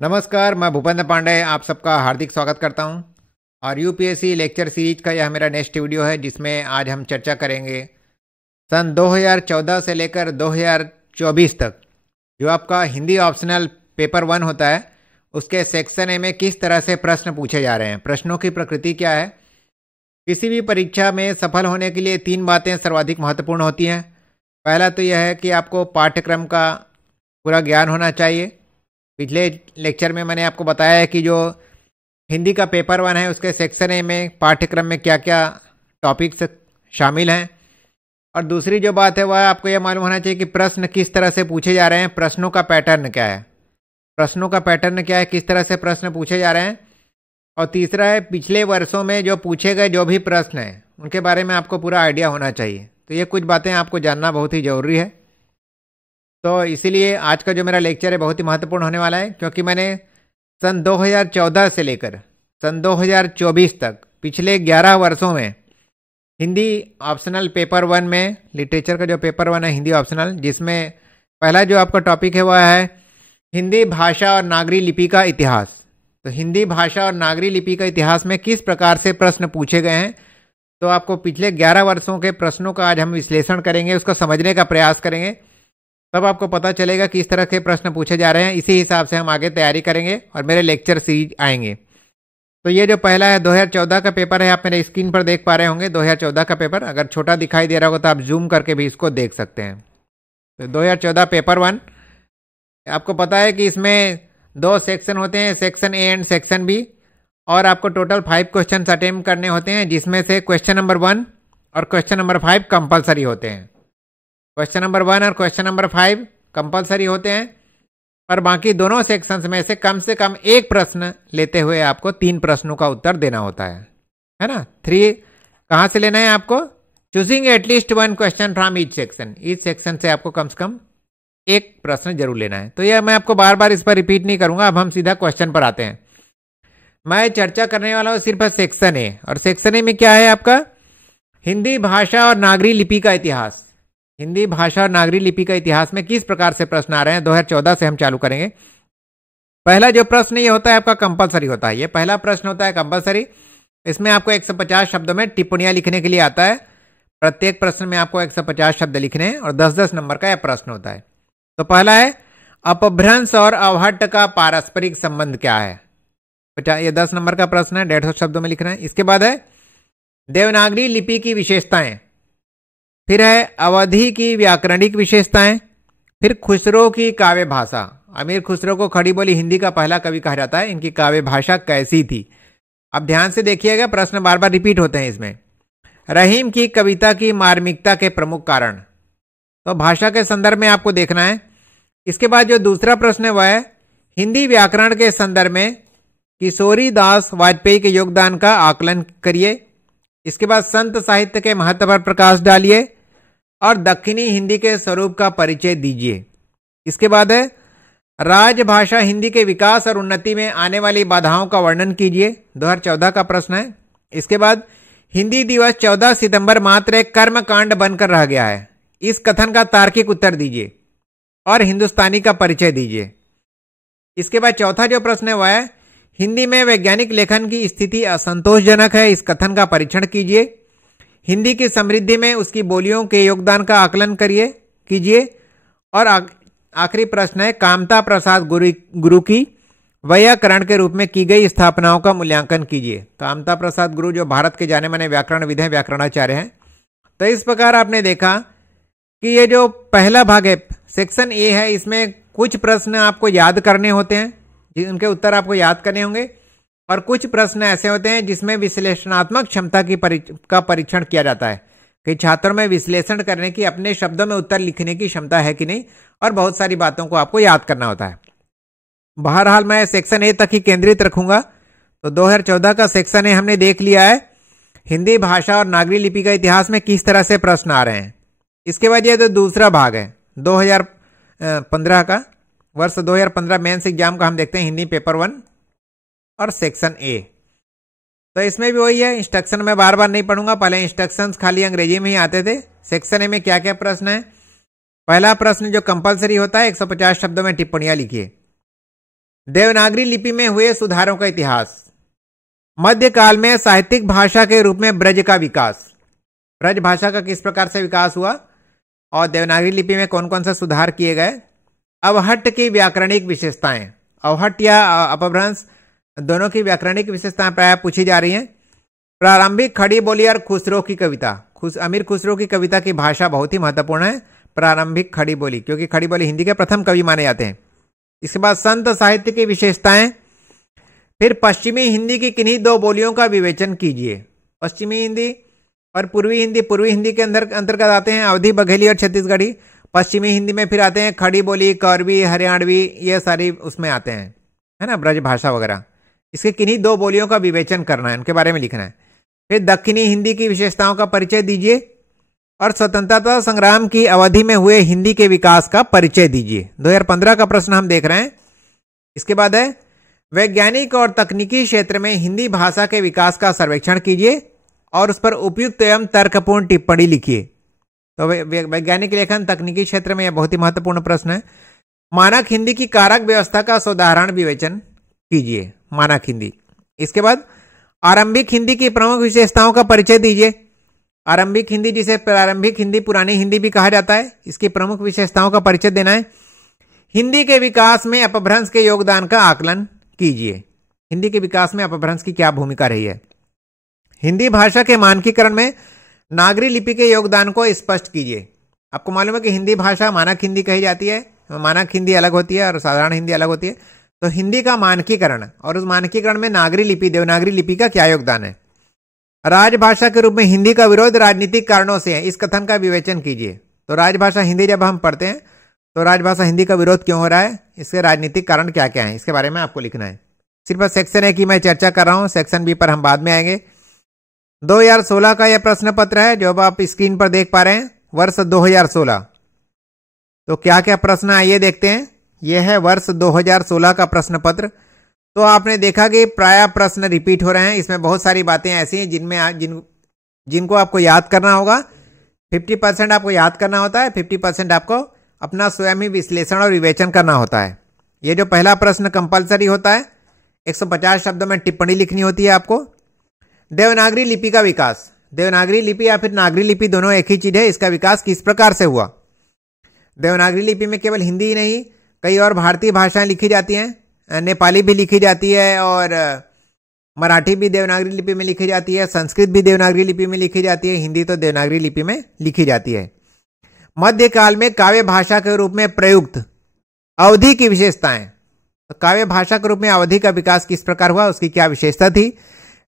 नमस्कार, मैं भूपेंद्र पांडे आप सबका हार्दिक स्वागत करता हूं। और यूपीएससी लेक्चर सीरीज का यह मेरा नेक्स्ट वीडियो है, जिसमें आज हम चर्चा करेंगे सन 2014 से लेकर 2024 तक जो आपका हिंदी ऑप्शनल पेपर 1 होता है, उसके सेक्शन ए में किस तरह से प्रश्न पूछे जा रहे हैं, प्रश्नों की प्रकृति क्या है। किसी भी परीक्षा में सफल होने के लिए 3 बातें सर्वाधिक महत्वपूर्ण होती हैं। पहला तो यह है कि आपको पाठ्यक्रम का पूरा ज्ञान होना चाहिए। पिछले लेक्चर में मैंने आपको बताया है कि जो हिंदी का पेपर 1 है, उसके सेक्शन ए में पाठ्यक्रम में क्या क्या टॉपिक्स शामिल हैं। और दूसरी जो बात है वह आपको यह मालूम होना चाहिए कि प्रश्न किस तरह से पूछे जा रहे हैं, प्रश्नों का पैटर्न क्या है, प्रश्नों का पैटर्न क्या है, किस तरह से प्रश्न पूछे जा रहे हैं। और तीसरा है पिछले वर्षों में जो पूछे गए जो भी प्रश्न हैं उनके बारे में आपको पूरा आइडिया होना चाहिए। तो ये कुछ बातें आपको जानना बहुत ही ज़रूरी है। तो इसीलिए आज का जो मेरा लेक्चर है बहुत ही महत्वपूर्ण होने वाला है, क्योंकि मैंने सन 2014 से लेकर सन 2024 तक पिछले 11 वर्षों में हिंदी ऑप्शनल पेपर 1 में, लिटरेचर का जो पेपर 1 है हिंदी ऑप्शनल, जिसमें पहला जो आपका टॉपिक है वह है हिंदी भाषा और नागरी लिपि का इतिहास। तो हिंदी भाषा और नागरी लिपि का इतिहास में किस प्रकार से प्रश्न पूछे गए हैं, तो आपको पिछले 11 वर्षों के प्रश्नों का आज हम विश्लेषण करेंगे, उसको समझने का प्रयास करेंगे। तब आपको पता चलेगा किस तरह के प्रश्न पूछे जा रहे हैं। इसी हिसाब से हम आगे तैयारी करेंगे और मेरे लेक्चर सीरीज आएंगे। तो ये जो पहला है 2014 का पेपर है, आप मेरे स्क्रीन पर देख पा रहे होंगे 2014 का पेपर। अगर छोटा दिखाई दे रहा होगा तो आप जूम करके भी इसको देख सकते हैं। तो 2014 पेपर 1, आपको पता है कि इसमें 2 सेक्शन होते हैं, section A and section B. और आपको टोटल 5 क्वेश्चन अटेम्प्ट करने होते हैं, जिसमें से क्वेश्चन नंबर 1 और क्वेश्चन नंबर 5 कंपलसरी होते हैं। क्वेश्चन नंबर 1 और क्वेश्चन नंबर 5 कंपलसरी होते हैं। और बाकी दोनों सेक्शंस में से कम एक प्रश्न लेते हुए आपको 3 प्रश्नों का उत्तर देना होता है ना। 3 कहाँ से लेना है आपको? Choosing at least 1 question from each section से आपको कम से कम एक प्रश्न जरूर लेना है। तो यह मैं आपको बार बार इस पर रिपीट नहीं करूंगा। अब हम सीधा क्वेश्चन पर आते हैं। मैं चर्चा करने वाला हूं सिर्फ सेक्शन ए, और सेक्शन ए में क्या है आपका? हिंदी भाषा और नागरी लिपि का इतिहास। हिंदी भाषा और नागरी लिपि का इतिहास में किस प्रकार से प्रश्न आ रहे हैं, 2014 से हम चालू करेंगे। पहला जो प्रश्न ये होता है आपका कंपलसरी होता है। ये पहला प्रश्न होता है कंपलसरी। इसमें आपको 150 शब्दों में टिप्पणियां लिखने के लिए आता है। प्रत्येक प्रश्न में आपको 150 शब्द लिखने हैं और 10-10 नंबर का यह प्रश्न होता है। तो पहला है अपभ्रंश और अवहट्ट का पारस्परिक संबंध क्या है। ये 10 नंबर का प्रश्न है, 150 शब्दों में लिखना है। इसके बाद है देवनागरी लिपि की विशेषताएं। फिर है अवधि की व्याकरणिक विशेषताएं। फिर खुसरो की काव्य भाषा। अमीर खुसरो को खड़ी बोली हिंदी का पहला कवि कहा जाता है। इनकी काव्य भाषा कैसी थी? अब ध्यान से देखिएगा, प्रश्न बार बार रिपीट होते हैं इसमें। रहीम की कविता की मार्मिकता के प्रमुख कारण। तो भाषा के संदर्भ में आपको देखना है। इसके बाद जो दूसरा प्रश्न है वह है हिंदी व्याकरण के संदर्भ में किशोरी दास वाजपेयी के योगदान का आकलन करिए। इसके बाद संत साहित्य के महत्व पर प्रकाश डालिए और दक्षिणी हिंदी के स्वरूप का परिचय दीजिए। इसके बाद है राजभाषा हिंदी के विकास और उन्नति में आने वाली बाधाओं का वर्णन कीजिए। 2014 का प्रश्न है। इसके बाद हिंदी दिवस 14 सितंबर मात्र एक कर्मकांड बनकर रह गया है। इस कथन का तार्किक उत्तर दीजिए और हिंदुस्तानी का परिचय दीजिए। इसके बाद चौथा जो प्रश्न है वह है हिंदी में वैज्ञानिक लेखन की स्थिति असंतोषजनक है। इस कथन का परीक्षण कीजिए। हिंदी की समृद्धि में उसकी बोलियों के योगदान का आकलन कीजिए। और आखिरी प्रश्न है कामता प्रसाद गुरु की वैयाकरण के रूप में की गई स्थापनाओं का मूल्यांकन कीजिए। कामता प्रसाद गुरु जो भारत के जाने माने व्याकरणविद हैं, व्याकरणाचार्य हैं। तो इस प्रकार आपने देखा कि ये जो पहला भाग है सेक्शन ए है, इसमें कुछ प्रश्न आपको याद करने होते हैं, उनके उत्तर आपको याद करने होंगे। और कुछ प्रश्न ऐसे होते हैं जिसमें विश्लेषणात्मक क्षमता का परीक्षण किया जाता है कि छात्रों में विश्लेषण करने की, अपने शब्दों में उत्तर लिखने की क्षमता है कि नहीं, और बहुत सारी बातों को आपको याद करना होता है। बहरहाल मैं सेक्शन ए तक ही केंद्रित रखूंगा। तो 2014 का सेक्शन ए हमने देख लिया है। हिंदी भाषा और नागरी लिपि का इतिहास में किस तरह से प्रश्न आ रहे हैं। इसके बाद ये तो दूसरा भाग है 2015 का, वर्ष 2015 मेंस एग्जाम का हम देखते हैं हिंदी पेपर 1 और सेक्शन ए। तो इसमें भी वही है, इंस्ट्रक्शन में बार बार नहीं पढ़ूंगा। पहले इंस्ट्रक्शंस खाली अंग्रेजी में ही आते थे। सेक्शन ए में क्या क्या प्रश्न है। पहला प्रश्न जो कंपलसरी होता है 150 शब्दों में टिप्पणियां लिखिए। देवनागरी लिपि में हुए सुधारों का इतिहास। मध्यकाल में साहित्यिक भाषा के रूप में ब्रज का विकास। ब्रज भाषा का किस प्रकार से विकास हुआ और देवनागरी लिपि में कौन कौन से सुधार किए गए। अवहट्ट की व्याकरणिक विशेषताएं। अवहट्ट या अपभ्रंश दोनों की व्याकरणिक विशेषताएं प्राय पूछी जा रही हैं। प्रारंभिक खड़ी बोली और खुसरो की कविता। अमीर खुसरो की कविता की भाषा बहुत ही महत्वपूर्ण है। प्रारंभिक खड़ी बोली, क्योंकि खड़ी बोली हिंदी के प्रथम कवि माने जाते हैं। इसके बाद संत साहित्य की विशेषताएं। फिर पश्चिमी हिंदी की किन्हीं दो बोलियों का विवेचन कीजिए। पश्चिमी हिंदी और पूर्वी हिंदी। पूर्वी हिंदी के अंतर्गत आते हैं अवधी, बघेली और छत्तीसगढ़ी। पश्चिमी हिंदी में फिर आते हैं खड़ी बोली, कौरवी, हरियाणवी, ये सारी उसमें आते हैं, है ना, ब्रज भाषा वगैरह। इसके किन्हीं दो बोलियों का विवेचन करना है, उनके बारे में लिखना है। फिर दक्षिणी हिंदी की विशेषताओं का परिचय दीजिए और स्वतंत्रता संग्राम की अवधि में हुए हिंदी के विकास का परिचय दीजिए। 2015 का प्रश्न हम देख रहे हैं। इसके बाद है वैज्ञानिक और तकनीकी क्षेत्र में हिंदी भाषा के विकास का सर्वेक्षण कीजिए और उस पर उपयुक्त एवं तर्कपूर्ण टिप्पणी लिखिए। तो वैज्ञानिक लेखन, तकनीकी क्षेत्र में यह बहुत ही महत्वपूर्ण प्रश्न है। मानक हिंदी की कारक व्यवस्था का साधारण विवेचन कीजिए। मानक हिंदी। इसके बाद आरंभिक हिंदी की प्रमुख विशेषताओं का परिचय दीजिए। आरंभिक हिंदी, जिसे प्रारंभिक हिंदी, पुरानी हिंदी भी कहा जाता है, इसकी प्रमुख विशेषताओं का परिचय देना है। हिंदी के विकास में अपभ्रंश के योगदान का आकलन कीजिए। हिंदी के विकास में अपभ्रंश की क्या भूमिका रही है। हिंदी भाषा के मानकीकरण में नागरी लिपि के योगदान को स्पष्ट कीजिए। आपको मालूम है कि हिंदी भाषा मानक हिंदी कही जाती है। मानक हिंदी अलग होती है और साधारण हिंदी अलग होती है। तो हिंदी का मानकीकरण और उस मानकीकरण में नागरी लिपि, देवनागरी लिपि का क्या योगदान है। राजभाषा के रूप में हिंदी का विरोध राजनीतिक कारणों से है, इस कथन का विवेचन कीजिए। तो राजभाषा हिंदी जब हम पढ़ते हैं तो राजभाषा हिंदी का विरोध क्यों हो रहा है, इसके राजनीतिक कारण क्या क्या है, इसके बारे में आपको लिखना है। सिर्फ सेक्शन ए की मैं चर्चा कर रहा हूं, सेक्शन बी पर हम बाद में आएंगे। 2016 का यह प्रश्न पत्र है जो अब आप स्क्रीन पर देख पा रहे हैं, वर्ष 2016। तो क्या क्या प्रश्न आइए देखते हैं। यह है वर्ष 2016 का प्रश्न पत्र। तो आपने देखा कि प्राय प्रश्न रिपीट हो रहे हैं। इसमें बहुत सारी बातें ऐसी हैं जिनको आपको याद करना होगा। 50% आपको याद करना होता है, 50% आपको अपना स्वयं ही विश्लेषण और विवेचन करना होता है। ये जो पहला प्रश्न कंपलसरी होता है, 150 शब्दों में टिप्पणी लिखनी होती है आपको। देवनागरी लिपि का विकास। देवनागरी लिपि या फिर नागरी लिपि दोनों एक ही चीज है। इसका विकास किस प्रकार से हुआ। देवनागरी लिपि में केवल हिंदी ही नहीं, कई और भारतीय भाषाएं लिखी जाती हैं। नेपाली भी लिखी जाती है और मराठी भी देवनागरी लिपि में लिखी जाती है, संस्कृत भी देवनागरी लिपि में लिखी जाती है, हिंदी तो देवनागरी लिपि में लिखी जाती है। मध्यकाल में काव्य भाषा के रूप में प्रयुक्त अवधि की विशेषताएं। तो काव्य भाषा के रूप में अवधि का विकास किस प्रकार हुआ, उसकी क्या विशेषता थी।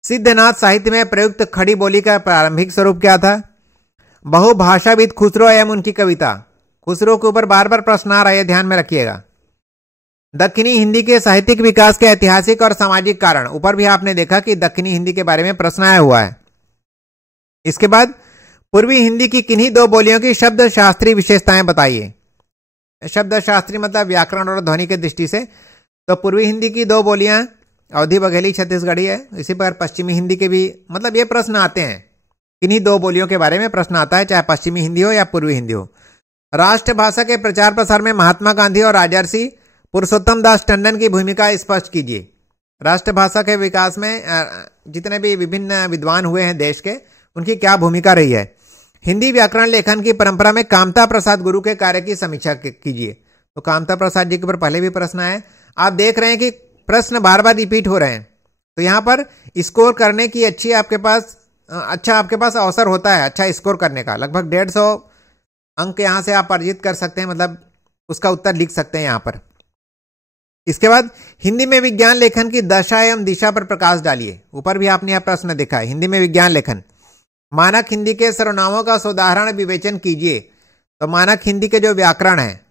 सिद्धनाथ साहित्य में प्रयुक्त खड़ी बोली का प्रारंभिक स्वरूप क्या था। बहुभाषाविद खुसरो एवं उनकी कविता। खुसरो के ऊपर बार बार प्रश्न आ रहा है, ध्यान में रखिएगा। दक्षिणी हिंदी के साहित्यिक विकास के ऐतिहासिक और सामाजिक कारण। ऊपर भी आपने देखा कि दक्षिणी हिंदी के बारे में प्रश्न आया हुआ है। इसके बाद पूर्वी हिंदी की किन्हीं दो बोलियों की शब्द शास्त्रीय विशेषताएं बताइए। शब्द शास्त्री मतलब व्याकरण और ध्वनि की दृष्टि से। तो पूर्वी हिंदी की दो बोलियां अवधी, बघेली, छत्तीसगढ़ी है। इसी प्रकार पश्चिमी हिंदी के भी मतलब ये प्रश्न आते हैं। किन्हीं दो बोलियों के बारे में प्रश्न आता है, चाहे पश्चिमी हिंदी हो या पूर्वी हिंदी हो। राष्ट्रभाषा के प्रचार प्रसार में महात्मा गांधी और राजर्षि पुरुषोत्तम दास टंडन की भूमिका स्पष्ट कीजिए। राष्ट्रभाषा के विकास में जितने भी विभिन्न विद्वान हुए हैं देश के, उनकी क्या भूमिका रही है। हिंदी व्याकरण लेखन की परंपरा में कामता प्रसाद गुरु के कार्य की समीक्षा कीजिए। तो कामता प्रसाद जी के ऊपर पहले भी प्रश्न आए। आप देख रहे हैं कि प्रश्न बार बार रिपीट हो रहे हैं। तो यहां पर स्कोर करने की अच्छा आपके पास अवसर होता है, अच्छा स्कोर करने का। लगभग 150 अंक यहां से आप अर्जित कर सकते हैं, मतलब उसका उत्तर लिख सकते हैं यहां पर। इसके बाद हिंदी में विज्ञान लेखन की दशा एवं दिशा पर प्रकाश डालिए। ऊपर भी आपने यह प्रश्न देखा है, हिंदी में विज्ञान लेखन। मानक हिंदी के सर्वनामों का साधारण विवेचन कीजिए। तो मानक हिंदी के जो व्याकरण है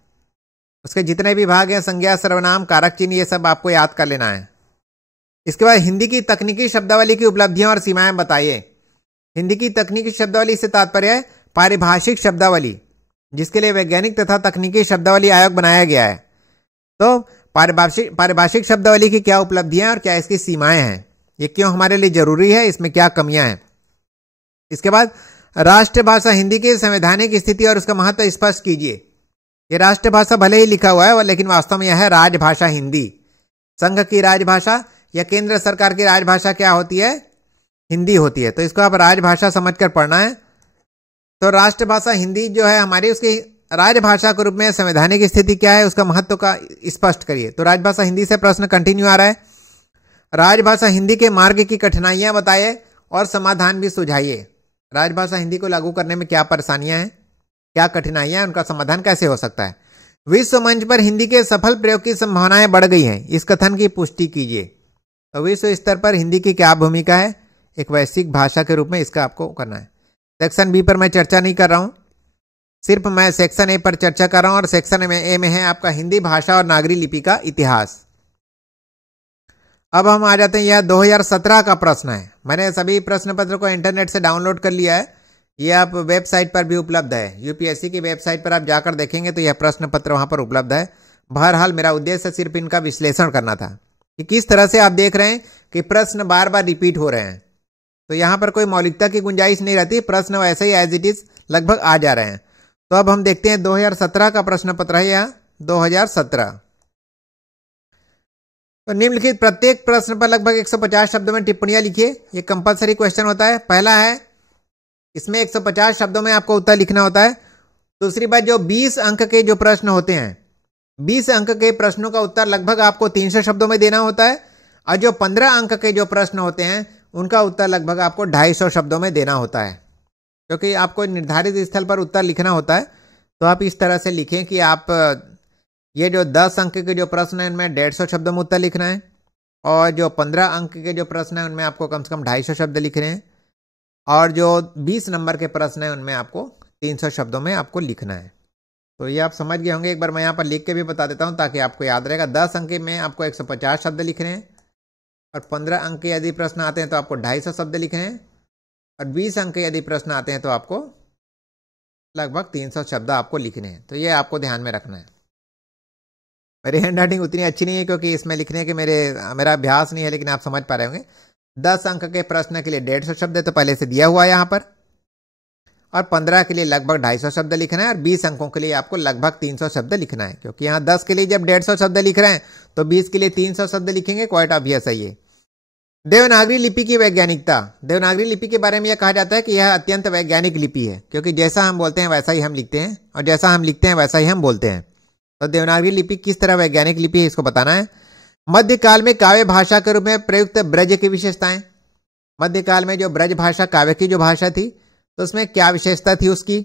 उसके जितने भी भाग हैं, संज्ञा, सर्वनाम, कारक चिन्ह, ये सब आपको याद कर लेना है। इसके बाद हिंदी की तकनीकी शब्दावली की उपलब्धियां और सीमाएं बताइए। हिंदी की तकनीकी शब्दावली से तात्पर्य है पारिभाषिक शब्दावली, जिसके लिए वैज्ञानिक तथा तकनीकी शब्दावली आयोग बनाया गया है। तो पारिभाषिक शब्दावली की क्या उपलब्धियां और क्या इसकी सीमाएं हैं, ये क्यों हमारे लिए जरूरी है, इसमें क्या कमियां हैं। इसके बाद राष्ट्रभाषा हिंदी की संवैधानिक स्थिति और उसका महत्व स्पष्ट कीजिए। ये राष्ट्रभाषा भले ही लिखा हुआ है लेकिन वास्तव में यह है राजभाषा हिंदी। संघ की राजभाषा या केंद्र सरकार की राजभाषा क्या होती है? हिंदी होती है। तो इसको आप राजभाषा समझकर पढ़ना है। तो राष्ट्रभाषा हिंदी जो है हमारी, उसकी राजभाषा के रूप में संवैधानिक स्थिति क्या है, उसका महत्व का स्पष्ट करिए। तो राजभाषा हिंदी से प्रश्न कंटिन्यू आ रहा है। राजभाषा हिंदी के मार्ग की कठिनाइयां बताइए और समाधान भी सुझाइए। राजभाषा हिंदी को लागू करने में क्या परेशानियां हैं, क्या कठिनाइयां हैं, उनका समाधान कैसे हो सकता है। विश्व मंच पर हिंदी के सफल प्रयोग की संभावनाएं बढ़ गई हैं, इस कथन की पुष्टि कीजिए। तो विश्व स्तर पर हिंदी की क्या भूमिका है, एक वैश्विक भाषा के रूप में, इसका आपको करना है। सेक्शन बी पर मैं चर्चा नहीं कर रहा हूं, सिर्फ मैं सेक्शन ए पर चर्चा कर रहा हूं। और सेक्शन ए में है आपका हिंदी भाषा और नागरी लिपि का इतिहास। अब हम आ जाते हैं, यह 2017 का प्रश्न है। मैंने सभी प्रश्न पत्र को इंटरनेट से डाउनलोड कर लिया है, यह आप वेबसाइट पर भी उपलब्ध है। यूपीएससी की वेबसाइट पर आप जाकर देखेंगे तो यह प्रश्न पत्र वहां पर उपलब्ध है। बहरहाल मेरा उद्देश्य सिर्फ इनका विश्लेषण करना था कि किस तरह से आप देख रहे हैं कि प्रश्न बार बार रिपीट हो रहे हैं। तो यहां पर कोई मौलिकता की गुंजाइश नहीं रहती, प्रश्न वैसे ही एज इट इज लगभग आ जा रहे हैं। तो अब हम देखते हैं 2017 का प्रश्न पत्र है यह 2017। तो निम्नलिखित प्रत्येक प्रश्न पर लगभग 150 शब्दों में टिप्पणियां लिखिए। यह कंपलसरी क्वेश्चन होता है। पहला है, इसमें 150 शब्दों में आपको उत्तर लिखना होता है। दूसरी बात, जो 20 अंक के जो प्रश्न होते हैं, 20 अंक के प्रश्नों का उत्तर लगभग आपको 300 शब्दों में देना होता है। और जो 15 अंक के जो प्रश्न होते हैं उनका उत्तर लगभग आपको 250 शब्दों में देना होता है। क्योंकि आपको निर्धारित स्थल पर उत्तर लिखना होता है। तो आप इस तरह से लिखें कि आप ये जो 10 अंक के जो प्रश्न हैं उनमें 150 शब्दों में उत्तर लिखना है, और जो 15 अंक के जो प्रश्न हैं उनमें आपको कम से कम 250 शब्द लिखने हैं, और जो 20 नंबर के प्रश्न हैं उनमें आपको 300 शब्दों में आपको लिखना है। तो ये आप समझ गए होंगे। एक बार मैं यहाँ पर लिख के भी बता देता हूँ ताकि आपको याद रहेगा। 10 अंक में आपको 150 शब्द लिखने हैं, और 15 अंक के यदि प्रश्न आते हैं तो आपको 250 शब्द लिखने हैं, और 20 अंक के यदि प्रश्न आते हैं तो आपको लगभग 300 शब्द आपको लिखने हैं। तो ये आपको ध्यान में रखना है। मेरी हैंड राइटिंग उतनी अच्छी नहीं है क्योंकि इसमें लिखने के मेरा अभ्यास नहीं है, लेकिन आप समझ पा रहे होंगे। 10 अंक के प्रश्न के लिए 150 शब्द है तो पहले से दिया हुआ है यहाँ पर, और 15 के लिए लगभग 250 शब्द लिखना है, और 20 अंकों के लिए आपको लगभग 300 शब्द लिखना है। क्योंकि यहाँ 10 के लिए जब 150 शब्द लिख रहे हैं तो 20 के लिए 300 शब्द लिखेंगे, क्वाइट ऑब्वियस है ये। देवनागरी लिपि की वैज्ञानिकता। देवनागरी लिपि के बारे में यह कहा जाता है कि यह अत्यंत वैज्ञानिक लिपि है, क्योंकि जैसा हम बोलते हैं वैसा ही हम लिखते हैं, और जैसा हम लिखते हैं वैसा ही हम बोलते हैं। तो देवनागरी लिपि किस तरह वैज्ञानिक लिपि है, इसको बताना है। मध्यकाल में काव्य भाषा के रूप में प्रयुक्त ब्रज की विशेषताएं। मध्यकाल में जो ब्रज भाषा काव्य की जो भाषा थी, तो उसमें क्या विशेषता थी उसकी।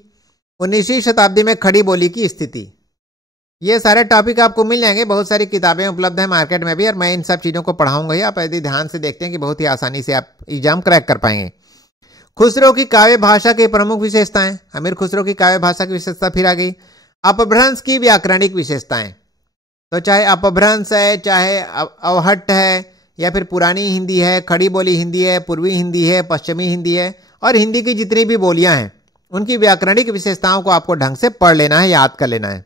19वीं शताब्दी में खड़ी बोली की स्थिति। ये सारे टॉपिक आपको मिल जाएंगे, बहुत सारी किताबें उपलब्ध है मार्केट में भी, और मैं इन सब चीजों को पढ़ाऊंगा ही। आप यदि ध्यान से देखते हैं कि बहुत ही आसानी से आप एग्जाम क्रैक कर पाएंगे। खुसरो की काव्य भाषा की प्रमुख विशेषताएं। अमीर खुसरो की काव्य भाषा की विशेषता फिर आ गई। अपभ्रंश की व्याकरणिक विशेषताएं। तो चाहे अपभ्रंश है, चाहे अवहट्ट है, या फिर पुरानी हिंदी है, खड़ी बोली हिंदी है, पूर्वी हिंदी है, पश्चिमी हिंदी है, और हिंदी की जितनी भी बोलियां हैं उनकी व्याकरणिक विशेषताओं को आपको ढंग से पढ़ लेना है, याद कर लेना है।